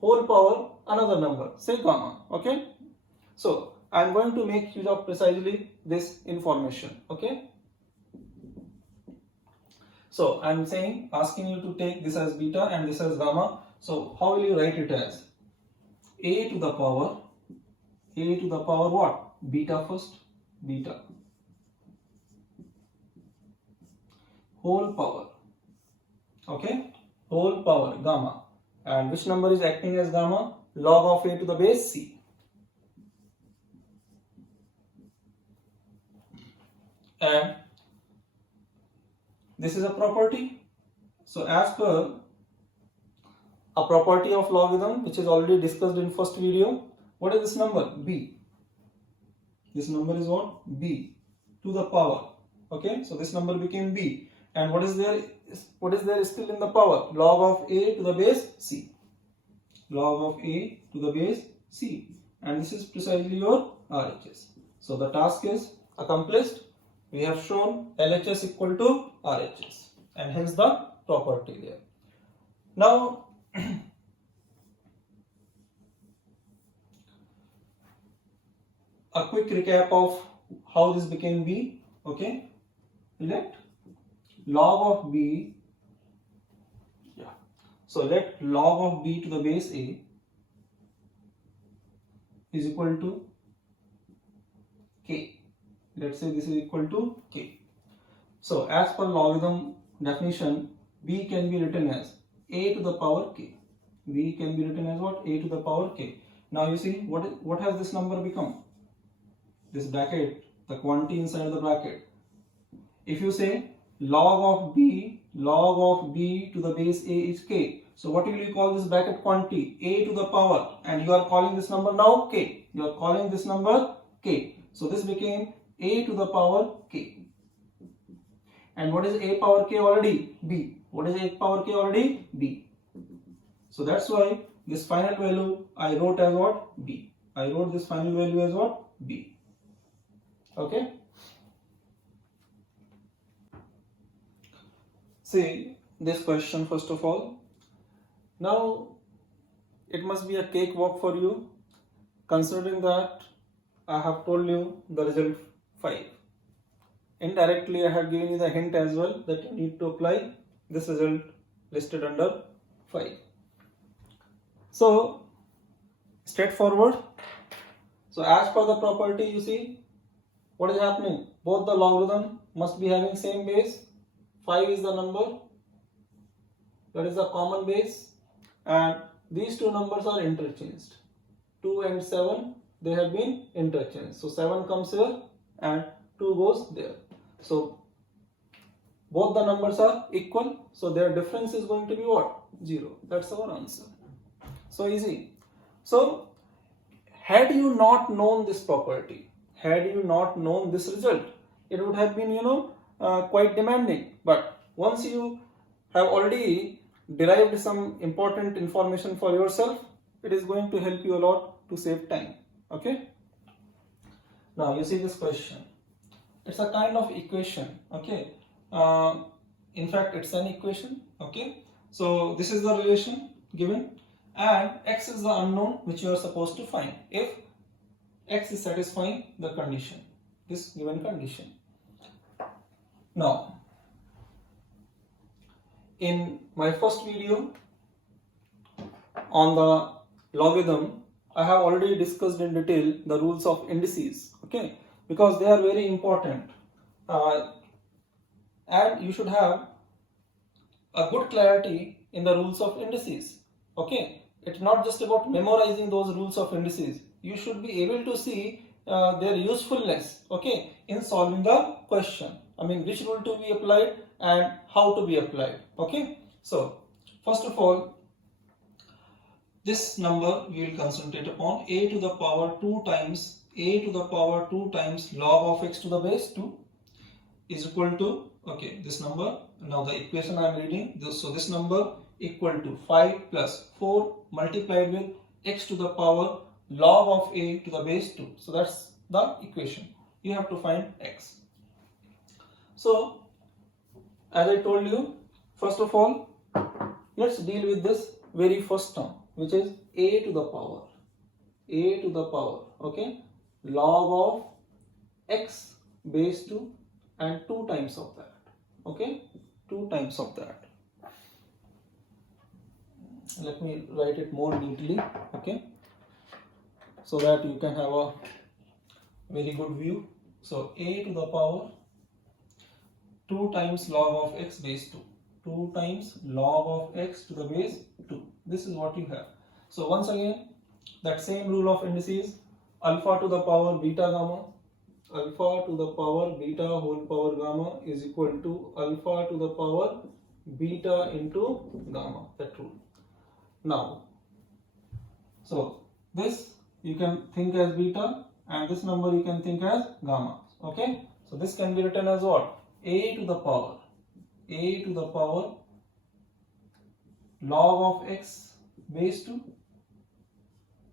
whole power another number, say gamma. Okay, so I am going to make use of precisely this information. Okay, so I am asking you to take this as beta and this as gamma. So how will you write it as? A to the power what? Beta first, beta, whole power, okay, whole power gamma, and which number is acting as gamma? Log of a to the base c. And this is a property. So as per a property of logarithm which is already discussed in first video, what is this number? B. This number is what? B to the power. Okay, so this number became B. And what is there still in the power? Log of a to the base c. Log of a to the base c. And this is precisely your RHS. So the task is accomplished. We have shown LHS equal to RHS and hence the property there. Now a quick recap of how this became B. Okay, let log of B, so let log of B to the base A is equal to k. Let's say this is equal to k. So as per logarithm definition, b can be written as a to the power k. b can be written as what? A to the power k. Now you see what has this number become? This bracket, the quantity inside the bracket. If you say log of b to the base a is k. So what will you call this bracket quantity? A to the power, and you are calling this number now k. You are calling this number k. So this became a to the power k. And what is a power k already? B. What is a power k already? B. So that's why this final value I wrote as what? B. I wrote this final value as what? B. Okay. See this question first of all. Now it must be a cakewalk for you, considering that I have told you the result 5. Indirectly I have given you the hint as well that you need to apply this result listed under 5. So straightforward. So as per the property, you see what is happening? Both the logarithm must be having same base. 5 is the number, that is the common base, and these two numbers are interchanged. 2 and 7, they have been interchanged. So 7 comes here and 2 goes there. So both the numbers are equal, so their difference is going to be what? 0. That's our answer. So easy. So had you not known this property, had you not known this result, it would have been, quite demanding. But once you have already derived some important information for yourself, it is going to help you a lot to save time. Okay. Now you see this question. It's a kind of equation. Okay. In fact, it's an equation. Okay. So this is the relation given, and x is the unknown which you are supposed to find if x is satisfying the condition, this given condition. Now, in my first video on the logarithm, I have already discussed in detail the rules of indices, okay, because they are very important, and you should have a good clarity in the rules of indices, okay. It's not just about memorizing those rules of indices. You should be able to see their usefulness, okay, in solving the question. I mean, which rule to be applied and how to be applied, okay. So first of all, this number we will concentrate upon. A to the power 2 times log of x to the base 2 is equal to, okay, this number. Now the equation I am reading this, so this number equal to 5 plus 4 multiplied with x to the power log of a to the base 2. So that's the equation. You have to find x. So as I told you, first of all, let's deal with this very first term, which is a to the power, okay, log of x base 2 and 2 times of that, okay, 2 times of that. Let me write it more neatly, okay, so that you can have a very good view. So a to the power 2 times log of x base 2, 2 times log of x to the base 2. This is what you have. So once again, that same rule of indices, alpha to the power beta gamma, alpha to the power beta whole power gamma is equal to alpha to the power beta into gamma, that rule. Now, so this you can think as beta and this number you can think as gamma, okay. So this can be written as what? A to the power log of x base 2.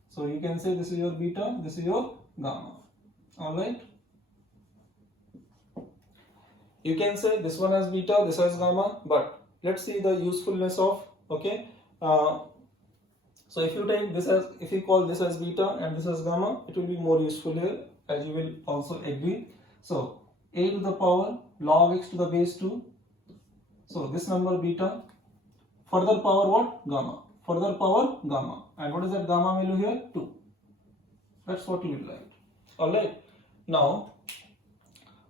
So you can say this is your beta, this is your gamma, alright. You can say this one as beta, this as gamma, but let's see the usefulness of, okay. So if you take this as, if you call this as beta and this as gamma, it will be more useful here, as you will also agree. So a to the power log x to the base 2. So this number beta, further power what? Gamma, further power gamma. And what is that gamma value here? 2. That's what you will write. Alright. Now,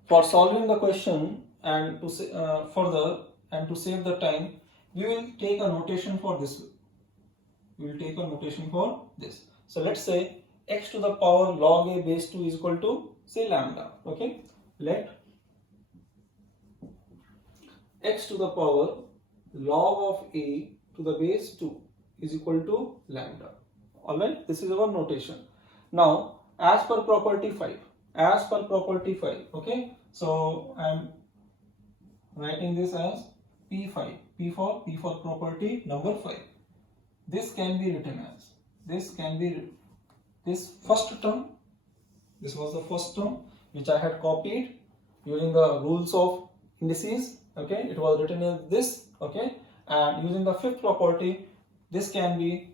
for solving the question and to say, further and to save the time, we will take a notation for this. We will take a notation for this. So let's say x to the power log a base 2 is equal to say lambda. Okay. Let x to the power log of a to the base 2 is equal to lambda. Alright, this is our notation. Now, as per property 5, okay, so I am writing this as P5, P for property number 5. This can be written as, this first term, this was the first term which I had copied using the rules of indices, okay, it was written as this, okay, and using the fifth property, this can be,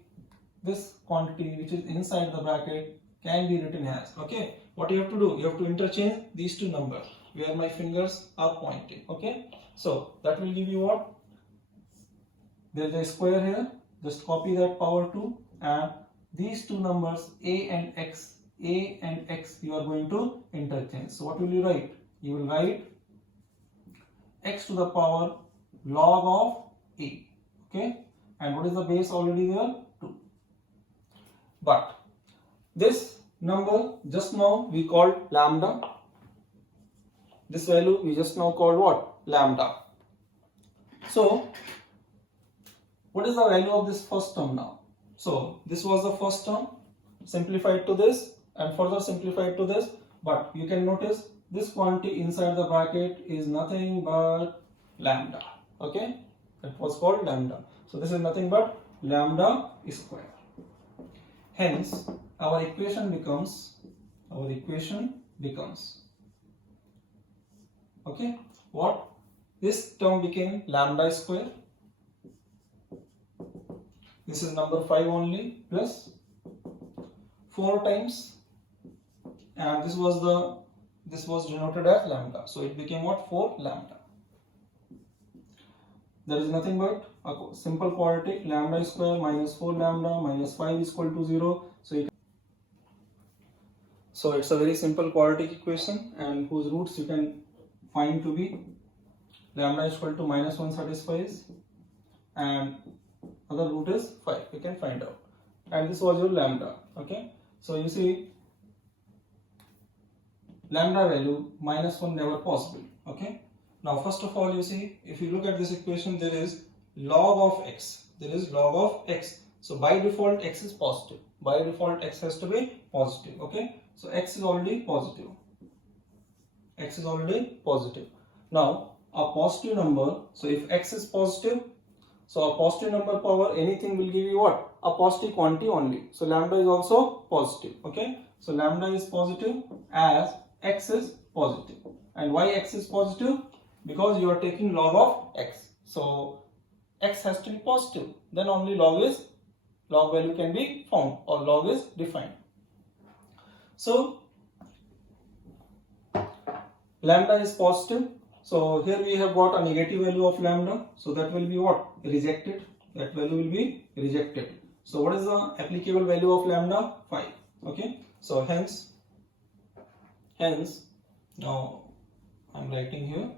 this quantity which is inside the bracket can be written as, okay. What you have to do, you have to interchange these two numbers where my fingers are pointing, okay. So that will give you what? There is a square here, just copy that power 2 and these two numbers a and x you are going to interchange. So what will you write? You will write x to the power log of a, okay, and what is the base already there? 2. But this number just now we called lambda, this value we just now called what? Lambda. So what is the value of this first term now? So this was the first term, simplified to this and further simplified to this, but you can notice this quantity inside the bracket is nothing but lambda, okay, that was called lambda. So this is nothing but lambda square. Hence our equation becomes, okay, what? This term became lambda square. This is number 5 only, plus 4 times, and this was denoted as lambda, so it became what? 4 lambda. There is nothing but a simple quadratic, lambda square minus 4 lambda minus 5 is equal to 0. So it's a very simple quadratic equation and whose roots you can find to be lambda is equal to minus 1 satisfies and other root is 5, you can find out, and this was your lambda, okay. So you see lambda value minus 1 never possible, okay. Now first of all, you see, if you look at this equation, there is log of x, so by default x is positive, by default x has to be positive, okay. So x is already positive, now a positive number, so if x is positive, so a positive number power anything will give you what? A positive quantity only. So lambda is also positive, okay. So lambda is positive as x is positive. And why x is positive? Because you are taking log of x. So x has to be positive, then only log value can be found or log is defined. So lambda is positive. So here we have got a negative value of lambda. So that will be what? Rejected. That value will be rejected. So what is the applicable value of lambda? 5. Okay. So hence now I am writing here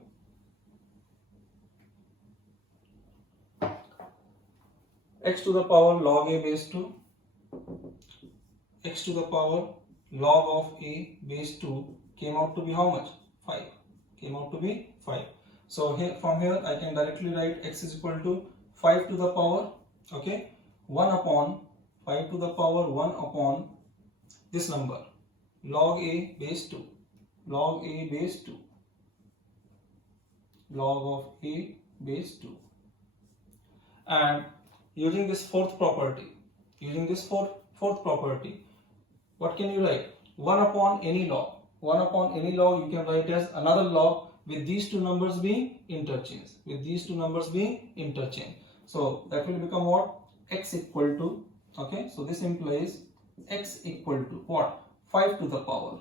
x to the power log a base 2, x to the power log of a base 2 came out to be how much? 5. Came out to be 5. So here, from here I can directly write x is equal to 5 to the power, okay, 1 upon 5 to the power 1 upon this number log a base 2, log a base 2, log of a base 2, and using this fourth property, what can you write? 1 upon any log. 1 upon any log you can write as another log with these two numbers being interchanged. So that will become what? X equal to, okay, so this implies x equal to what? 5 to the power,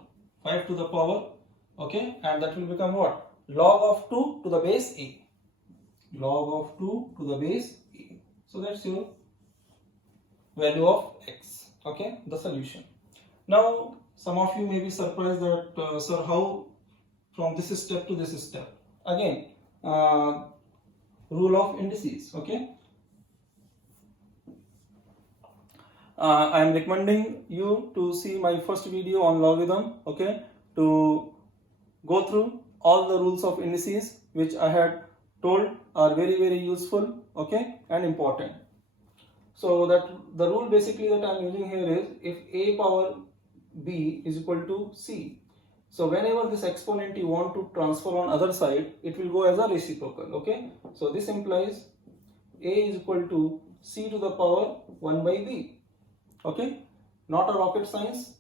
okay, and that will become what? Log of 2 to the base a. So that's your value of x, okay, the solution. Now some of you may be surprised that sir, how from this step to this step? Again, rule of indices. Okay, I am recommending you to see my first video on logarithm. Okay, to go through all the rules of indices which I had told are very useful, okay, and important. So that the rule basically that I am using here is if a power b is equal to c. So whenever this exponent you want to transfer on other side, it will go as a reciprocal, okay. So this implies a is equal to c to the power 1 by b, okay. Not a rocket science.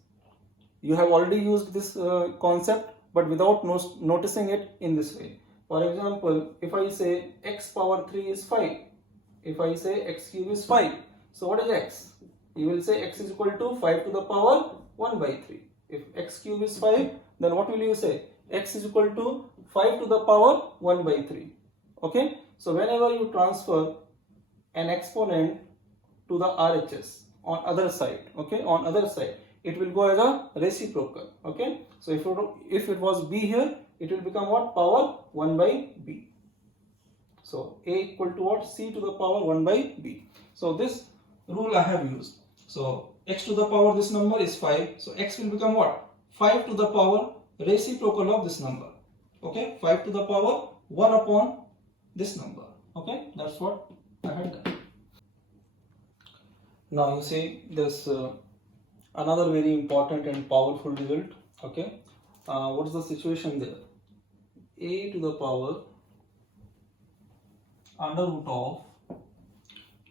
You have already used this concept, but without noticing it in this way. For example, if I say x power 3 is 5, if I say x cube is 5, so what is x? You will say x is equal to 5 to the power 1 by 3. If x cube is 5, then what will you say? X is equal to 5 to the power 1 by 3. Okay? So whenever you transfer an exponent to the RHS on other side, okay, on other side, it will go as a reciprocal, okay. So if it was b here, it will become what? Power 1 by b. So a equal to what? C to the power 1 by b. So this rule I have used. So x to the power this number is 5. So x will become what? 5 to the power reciprocal of this number. Okay, 5 to the power 1 upon this number. Okay, that's what I had done. Now you see this another very important and powerful result. Okay, what is the situation there? A to the power under root of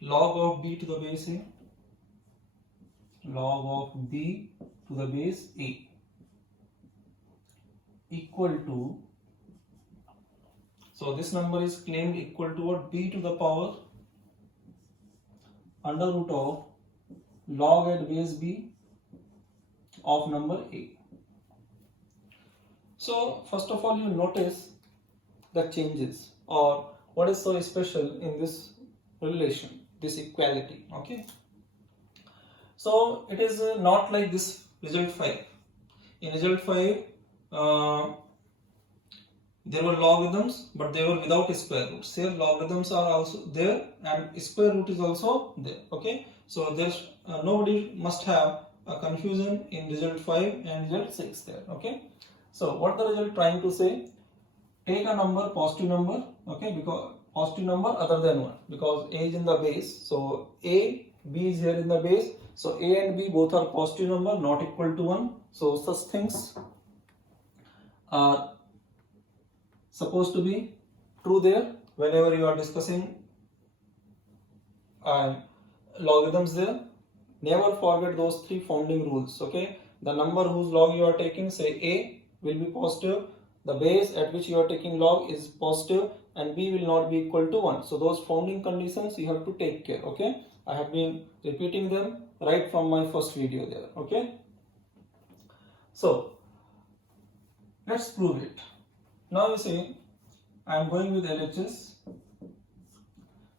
log of b to the base a, log of b to the base a equal to, so this number is claimed equal to what? B to the power under root of log at base b of number a. So first of all, you notice the changes or what is so special in this relation, this equality. Okay, so it is not like this result 5. In result 5 there were logarithms, but they were without square roots. Here logarithms are also there and square root is also there. Okay, so there's nobody must have a confusion in result 5 and result 6 there. Okay, so what the result trying to say? Take a number, positive number, okay, because positive number other than 1, because a is in the base. So a, b is here in the base. So a and b both are positive number, not equal to 1. So such things are supposed to be true there whenever you are discussing logarithms there. Never forget those 3 founding rules. Okay, the number whose log you are taking, say a, will be positive, the base at which you are taking log is positive, and b will not be equal to 1. So those founding conditions you have to take care. Okay, I have been repeating them right from my first video there. Okay, so let's prove it. Now you see I am going with LHS,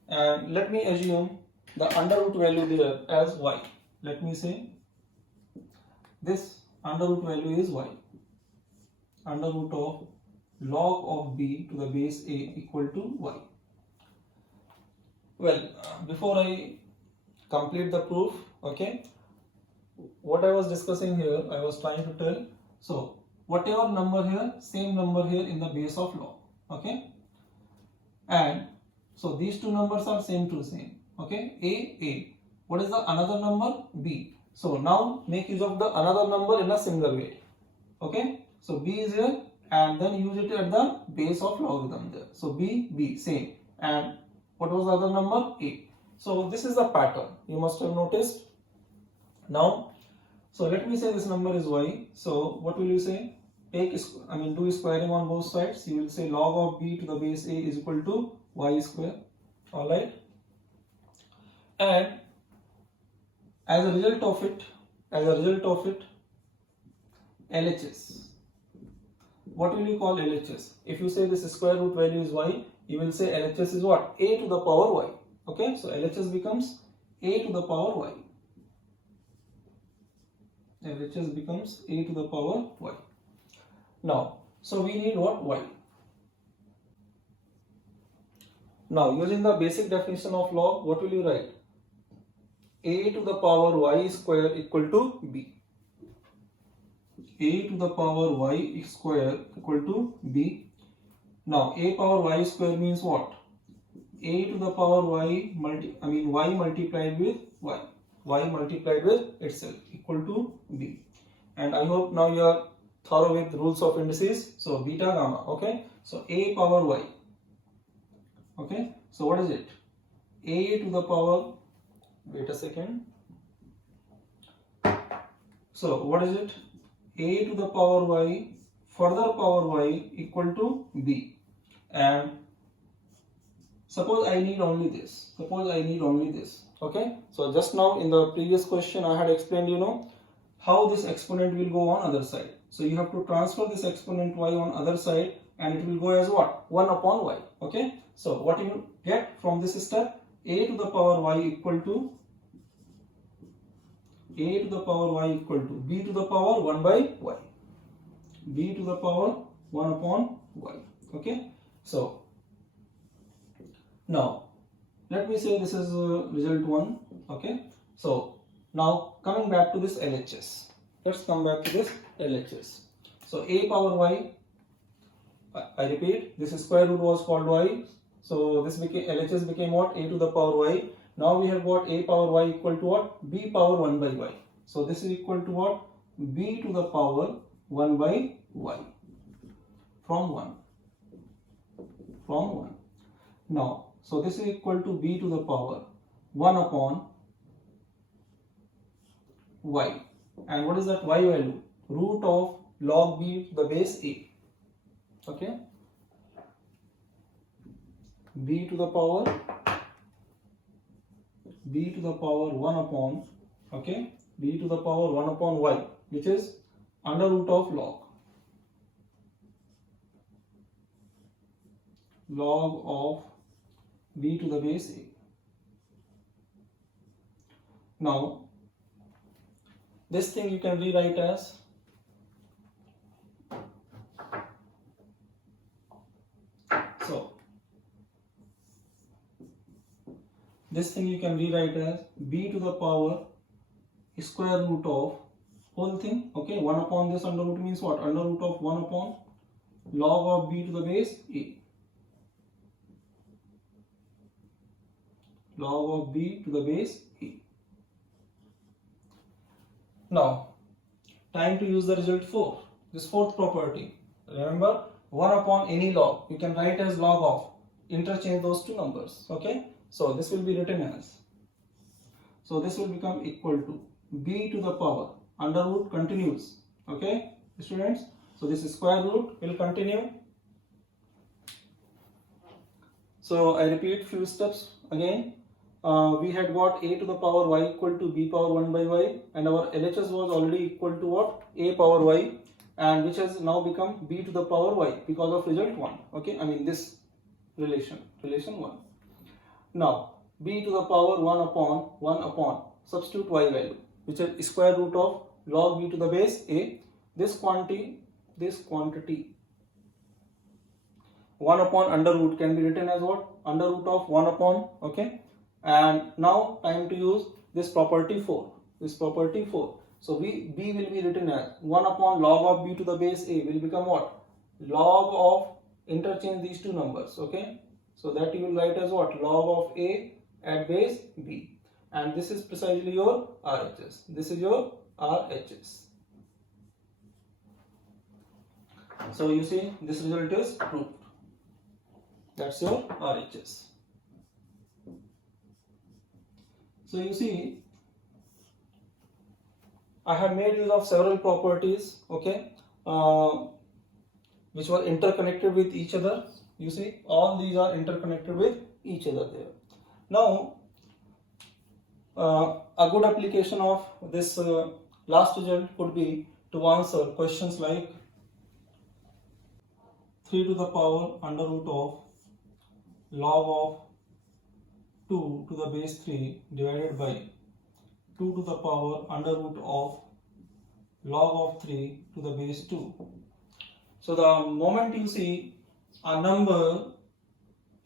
and let me assume the under root value there as y. Let me say this under root value is y, under root of log of b to the base a equal to y. Well, before I complete the proof, okay, what I was discussing here, I was trying to tell, so whatever number here, same number here in the base of log, okay, and so these two numbers are same to same, okay, a, what is the another number? B. So now make use of the another number in a single way, okay, so b is here and then use it at the base of logarithm there. So b, same, and what was the other number? A. So this is the pattern you must have noticed. Now, so let me say this number is y. So what will you say? Do squaring on both sides. You will say log of b to the base a is equal to y square. All right. And as a result of it, LHS. What will you call LHS? If you say this square root value is y, you will say LHS is what? A to the power y. Okay, so LHS becomes a to the power y. LHS becomes a to the power y. Now, so we need what? Y. Now, using the basic definition of log, what will you write? A to the power y square equal to b. A to the power y square equal to b. Now, a power y square means what? A to the power y y multiplied with y. Y multiplied with itself equal to b. And I hope now you are thorough with rules of indices. So, beta gamma. Okay. So, a power y. Okay. So, what is it? A to the power, wait a second. So, what is it? A to the power y, further power y equal to b. And suppose I need only this. Okay. So, just now in the previous question I had explained, how this exponent will go on other side. So, you have to transfer this exponent y on other side and it will go as what? 1 upon y. Okay. So, what you get from this step? A to the power y equal to b to the power 1 by y. B to the power 1 upon y. Okay. So, now let me say this is result 1. Okay. So, now coming back to this LHS. Let's come back to this LHS. So, a power y, I repeat, this square root was called y. So, this became LHS became what? A to the power y. Now we have got a power y equal to what? B power 1 by y. So, this is equal to what? B to the power 1 by y from 1. Now, so this is equal to b to the power 1 upon y. And what is that y value? Root of log b to the base a. Okay. b to the power 1 upon, okay, b to the power 1 upon y, which is under root of log of b to the base a. Now, this thing you can rewrite as b to the power square root of whole thing. Okay, 1 upon this under root means what? Under root of 1 upon log of b to the base a. Log of b to the base a. Now, time to use the result 4. This fourth property. Remember, 1 upon any log, you can write as log of. Interchange those two numbers. Okay. So, this will be written as. So, this will become equal to b to the power under root continues. Okay, students. So, this square root will continue. So, I repeat few steps again. We had got a to the power y equal to b power 1 by y, and our LHS was already equal to what? A power y, and which has now become b to the power y because of result 1. Okay, I mean this relation 1. Now, b to the power 1 upon substitute y value, which is square root of log b to the base a. This quantity 1 upon under root can be written as what? Under root of 1 upon. Okay. And now time to use this property 4. So, b will be written as 1 upon log of b to the base a will become what? Log of, interchange these two numbers. Okay. So, that you will write as what? Log of a at base b. And this is precisely your RHS. This is your RHS. So, you see this result is proved. That's your RHS. So, you see, I have made use of several properties, okay, which were interconnected with each other. You see, all these are interconnected with each other there. Now, a good application of this last result could be to answer questions like 3 to the power under root of log of 2 to the base 3 divided by 2 to the power under root of log of 3 to the base 2. So the moment you see a number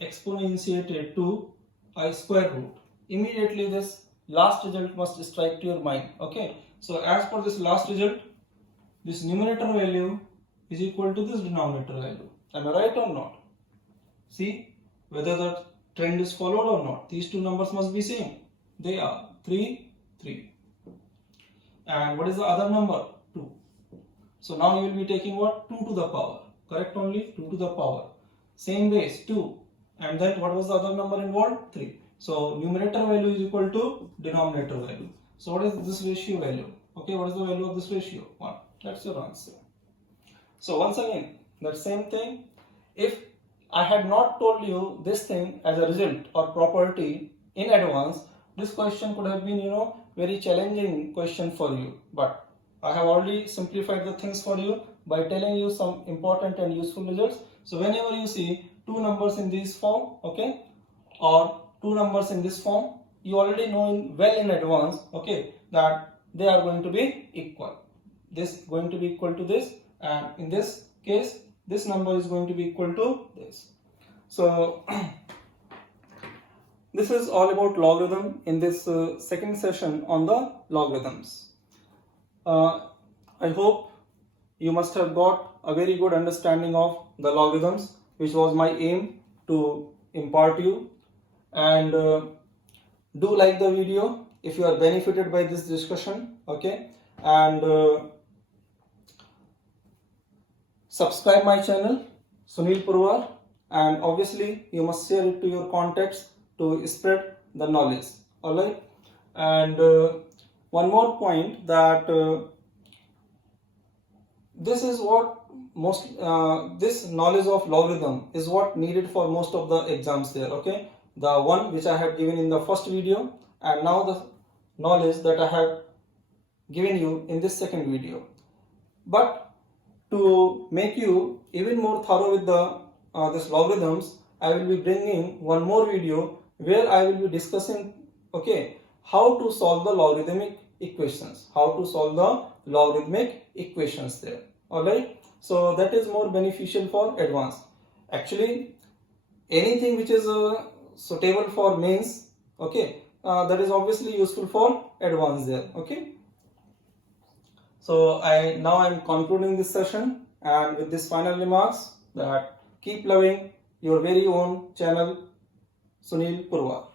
exponentiated to a square root, immediately this last result must strike to your mind. Okay, so as per this last result, this numerator value is equal to this denominator value. Am I right or not? See whether the trend is followed or not. These two numbers must be same. They are 3, 3. And what is the other number? 2. So now you will be taking what? 2 to the power. Correct only? 2 to the power. Same base 2. And then what was the other number involved? 3. So numerator value is equal to denominator value. So what is this ratio value? Okay, what is the value of this ratio? 1. That's your answer. So once again, that same thing. If I had not told you this thing as a result or property in advance, this question could have been, very challenging question for you. But I have already simplified the things for you by telling you some important and useful results. So whenever you see two numbers in this form, okay, or two numbers in this form, you already know well in advance, okay, that they are going to be equal. This is going to be equal to this, and in this case, this number is going to be equal to this. So this is all about logarithm in this second session on the logarithms. I hope you must have got a very good understanding of the logarithms, which was my aim to impart you. And do like the video if you are benefited by this discussion, okay, and subscribe my channel Suneel Purwar, and obviously you must share it to your contacts to spread the knowledge. Alright, and one more point, that this is what this knowledge of logarithm is what needed for most of the exams there. Okay, the one which I had given in the first video, and now the knowledge that I have given you in this second video. But to make you even more thorough with the this logarithms, I will be bringing one more video where I will be discussing, okay, how to solve the logarithmic equations, there. Alright, so that is more beneficial for advanced. Actually, anything which is suitable for mains, okay, that is obviously useful for advanced there. Okay, so now I am concluding this session, and with this final remarks, that keep loving your very own channel Suneel Purwar.